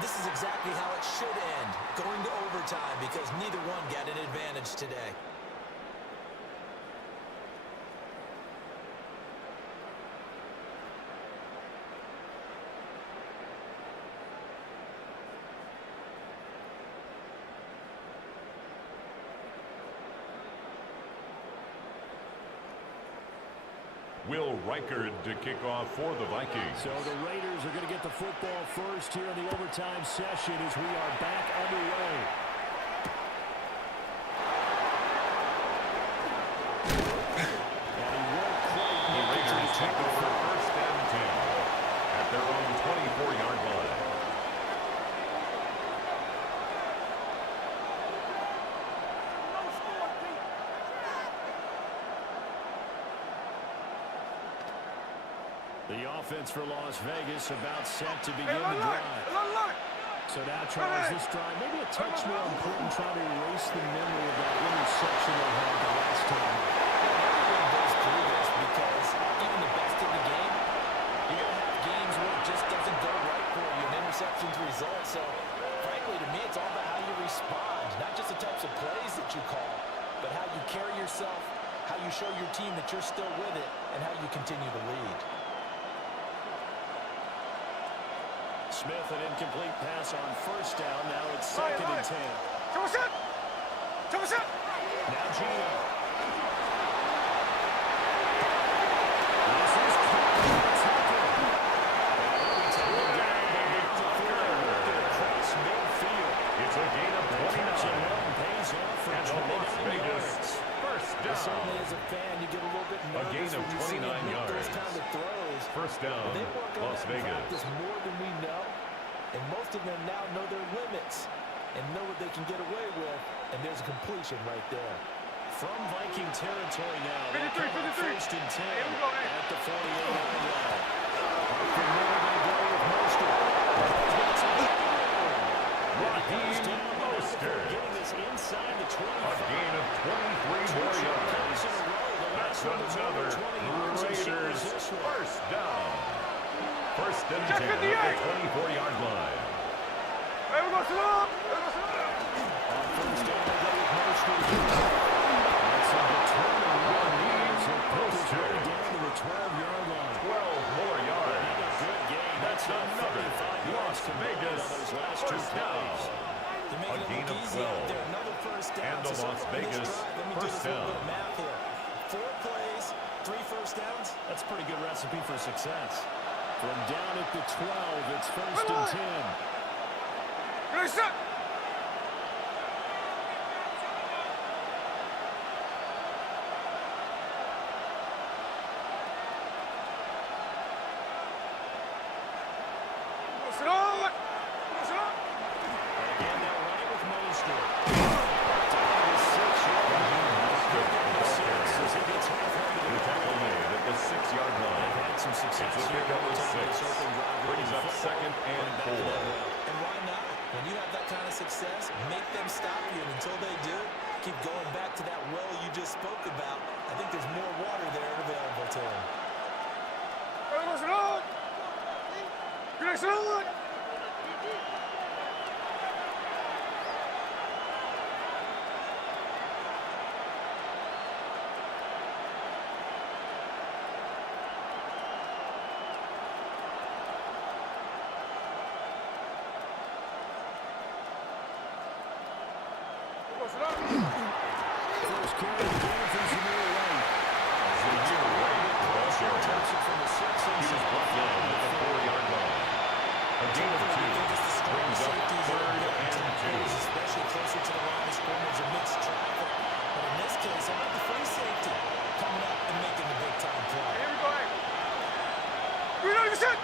This is exactly how it should end, going to overtime, because neither one got an advantage today. Will Reichard to kick off for the Vikings. So the Raiders are going to get the football first here in the overtime session as we are back underway. And he won't quite The Raiders take over first and 10 at their own 24-yard line. The offense for Las Vegas about set to begin the drive. So now, Charles, this drive maybe a touch more important, trying to erase the memory of that interception they had the last time. Everyone goes through this because even the best in the game, you're going to have games where it just doesn't go right for you, and interceptions result. So, frankly, to me, it's all about how you respond, not just the types of plays that you call, but how you carry yourself, how you show your team that you're still with it, and how you continue to lead. Smith, an incomplete pass on first down. Now it's second and 10. Now Gino. This is across midfield. It's a gain of 29. Pays off for And the Las Vegas first Certainly, down. as a fan, you get a little bit A nervous gain of when you see 29 him make those yards. kind of throws. First down, They work on Las that in Vegas. practice more than we know, and most of them now know their limits and know what they can get away with, and there's a completion right there. From Viking territory now. 53, 53. First and 10 Here we go, man. at the 48-yard line. From there they go with Mostert. Raheem Mostert. Getting this inside the 25. A gain of 23 more yards. That's another Raiders first down. First and 10 at the 24-yard line. Hey, we're going to sit up. First down they go with Mostert. That's a determined run. Mostert. Down to the 12-yard line. 12 more yards. Good game. That's another Las Vegas first down. They're making A it gain look of easy 12. out there. Another first down. And the So Las on this Vegas drive, let me do first this little bit down. of math here. 4 plays, 3 first downs. That's a pretty good recipe for success. From down at the 12, it's first and 10. Finish up. Sit up. Sit up. Again, they'll run it with Mostert. As he gets halfway to The the tackle made at the 6-yard line. had some success It's a here. pickup of Time 6. this open drive. Brings up second and 4. And why not? When you have that kind of success, make them stop you. And until they do, keep going back to that well you just spoke about. I think there's more water there available to them. Hey, we're going to sit up. Finish up. First carry of the game from Zamir White. Zamir White, ball carrier. Takes it from the 6 He was brought down at the 4-yard line. A gain of 2 brings up third and 2. Especially closer to the line of scrimmage amidst traffic. But in this case, how about the free safety coming up and making the big-time play? Here we go. Hey. Reload your shit.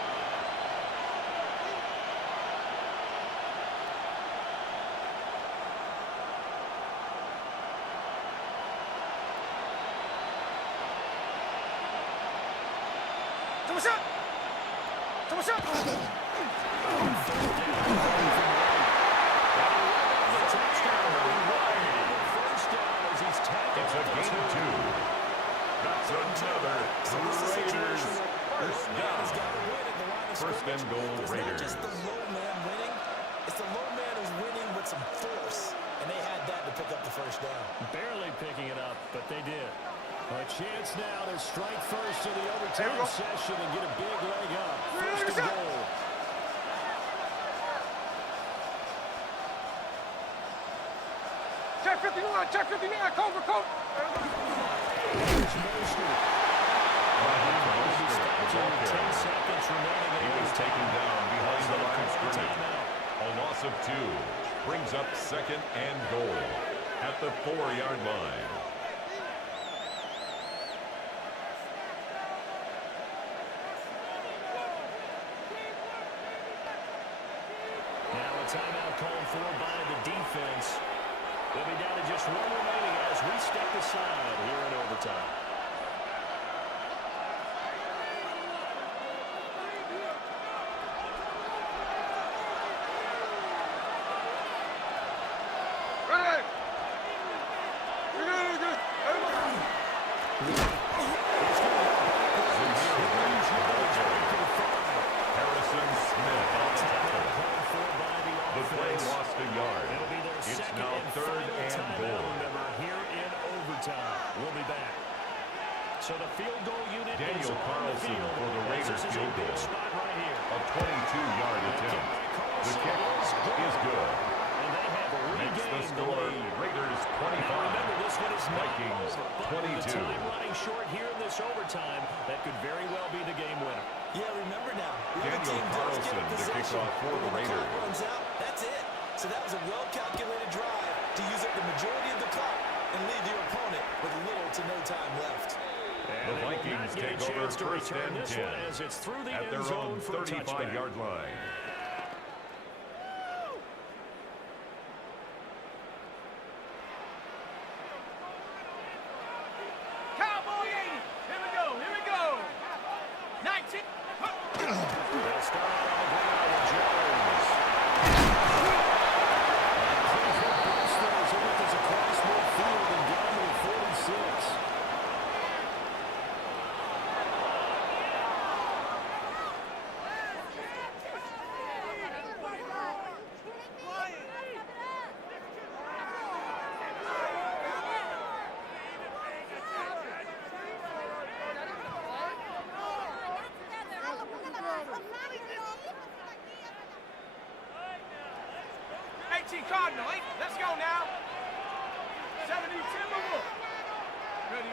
Come on, come on, It's a gain of 2. That's another Raiders first down. First and goal, It's not just Raiders. the low man winning, low man who's winning with some force, and they had that to pick up the first down. Barely picking it up, but they did. A chance now to strike first in the overtime session and get a big leg up. First and goal. Check 59, check 59, cover. Here's Mostert. 10 seconds remaining. He was taken down behind the line of scrimmage. A loss of 2 brings up second and goal at the 4-yard line. Now a timeout called for by the defense. They'll be down to just 1 remaining as we step aside here in overtime. So the field goal unit Daniel is Carlson for the Raiders field goal. Spot right here. A 22-yard attempt. The kick is good. And they have Makes the regained score lead. Raiders Now 25. remember, this one is Vikings not 22. The time running short here in this overtime, that could very well be the game winner. Yeah, remember now. Daniel Carlson to kick off for the Raiders. Runs out, that's it. So that was a well-calculated drive to use up the majority of the clock and leave your opponent with little to no time left. The Vikings take over first and 10 as it's through the at their own 35-yard line. Cowboy 80. Here we go. 19. They'll start out on the ground with Jones. Brewster's in with us across midfield and down to the 46. Cardinal, let's go now. 70 Timberwolf. Ready.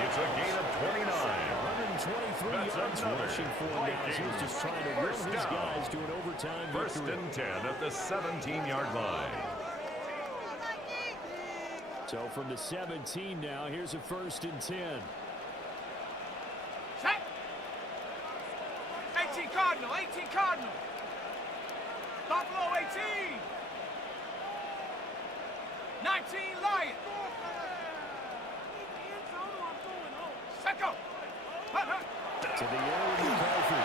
It's a gain of 29. 123 yards rushing for him now. He was just trying to run his guys to an overtime First victory. and 10 at the 17-yard line. So from the 17 now, here's a first and 10. Set. 18 Cardinal. Buffalo 18. 19 Lion. Set go. To the air with McCarthy.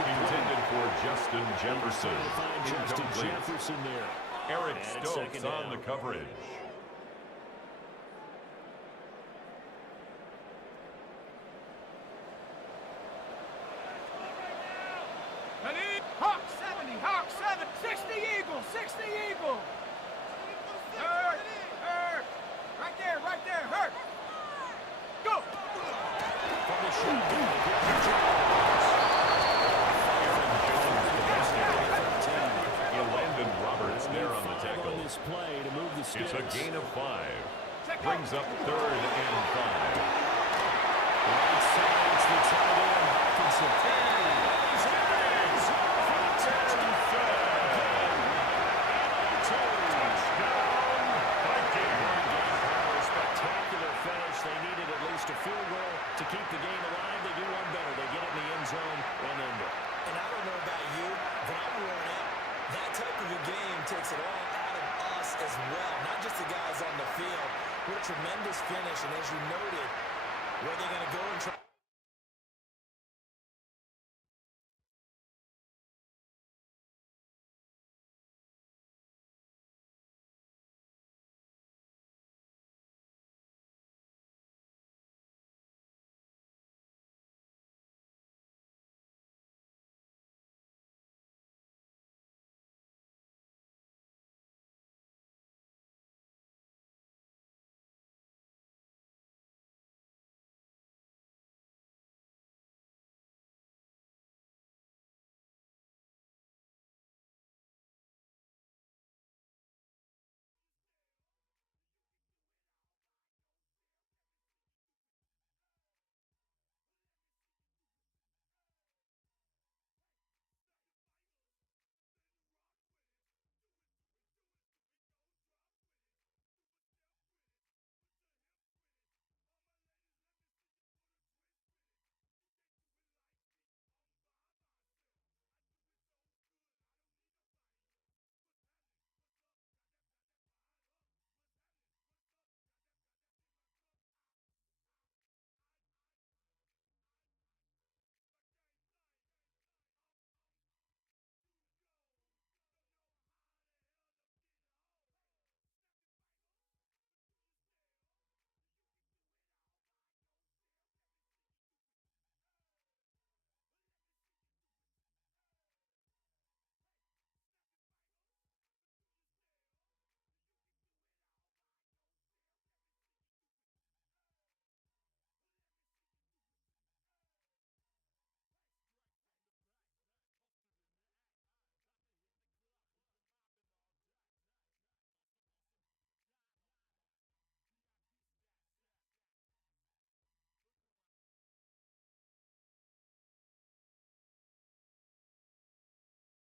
Intended for Justin Jefferson. Justin Incomplete. Jefferson there. Eric And it's Stokes second on the down. coverage. Ready? Hawk 70. 60 Eagle. Hurt. Right there. Hurt. Go. From the shotgun, Landon Roberts there on the tackle. this play to move the sticks. It's a gain of 5. Brings up third and 5. Right side, it's the tight end, Hawkinson. Spectacular finish. They needed at least a field goal to keep the game alive. They do one better. They get it in the end zone and end it. And I don't know about you, but I'm worn out. That type of a game takes it all out of us as well, not just the guys on the field. What a tremendous finish, and as you noted, where they're going to go and try.